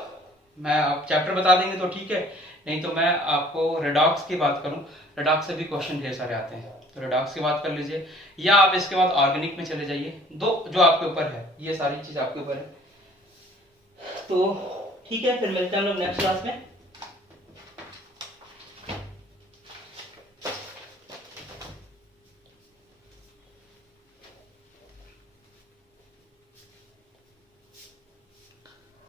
मैं आप चैप्टर बता देंगे तो ठीक है, नहीं तो मैं आपको रेडॉक्स की बात करूं, रेडॉक्स से भी क्वेश्चन ढेर सारे आते हैं, तो रेडॉक्स की बात कर लीजिए, या आप इसके बाद ऑर्गेनिक में चले जाइए, दो जो आपके ऊपर है, ये सारी चीज आपके ऊपर है। तो ठीक है, फिर मिलते हैं हम लोग नेक्स्ट क्लास में।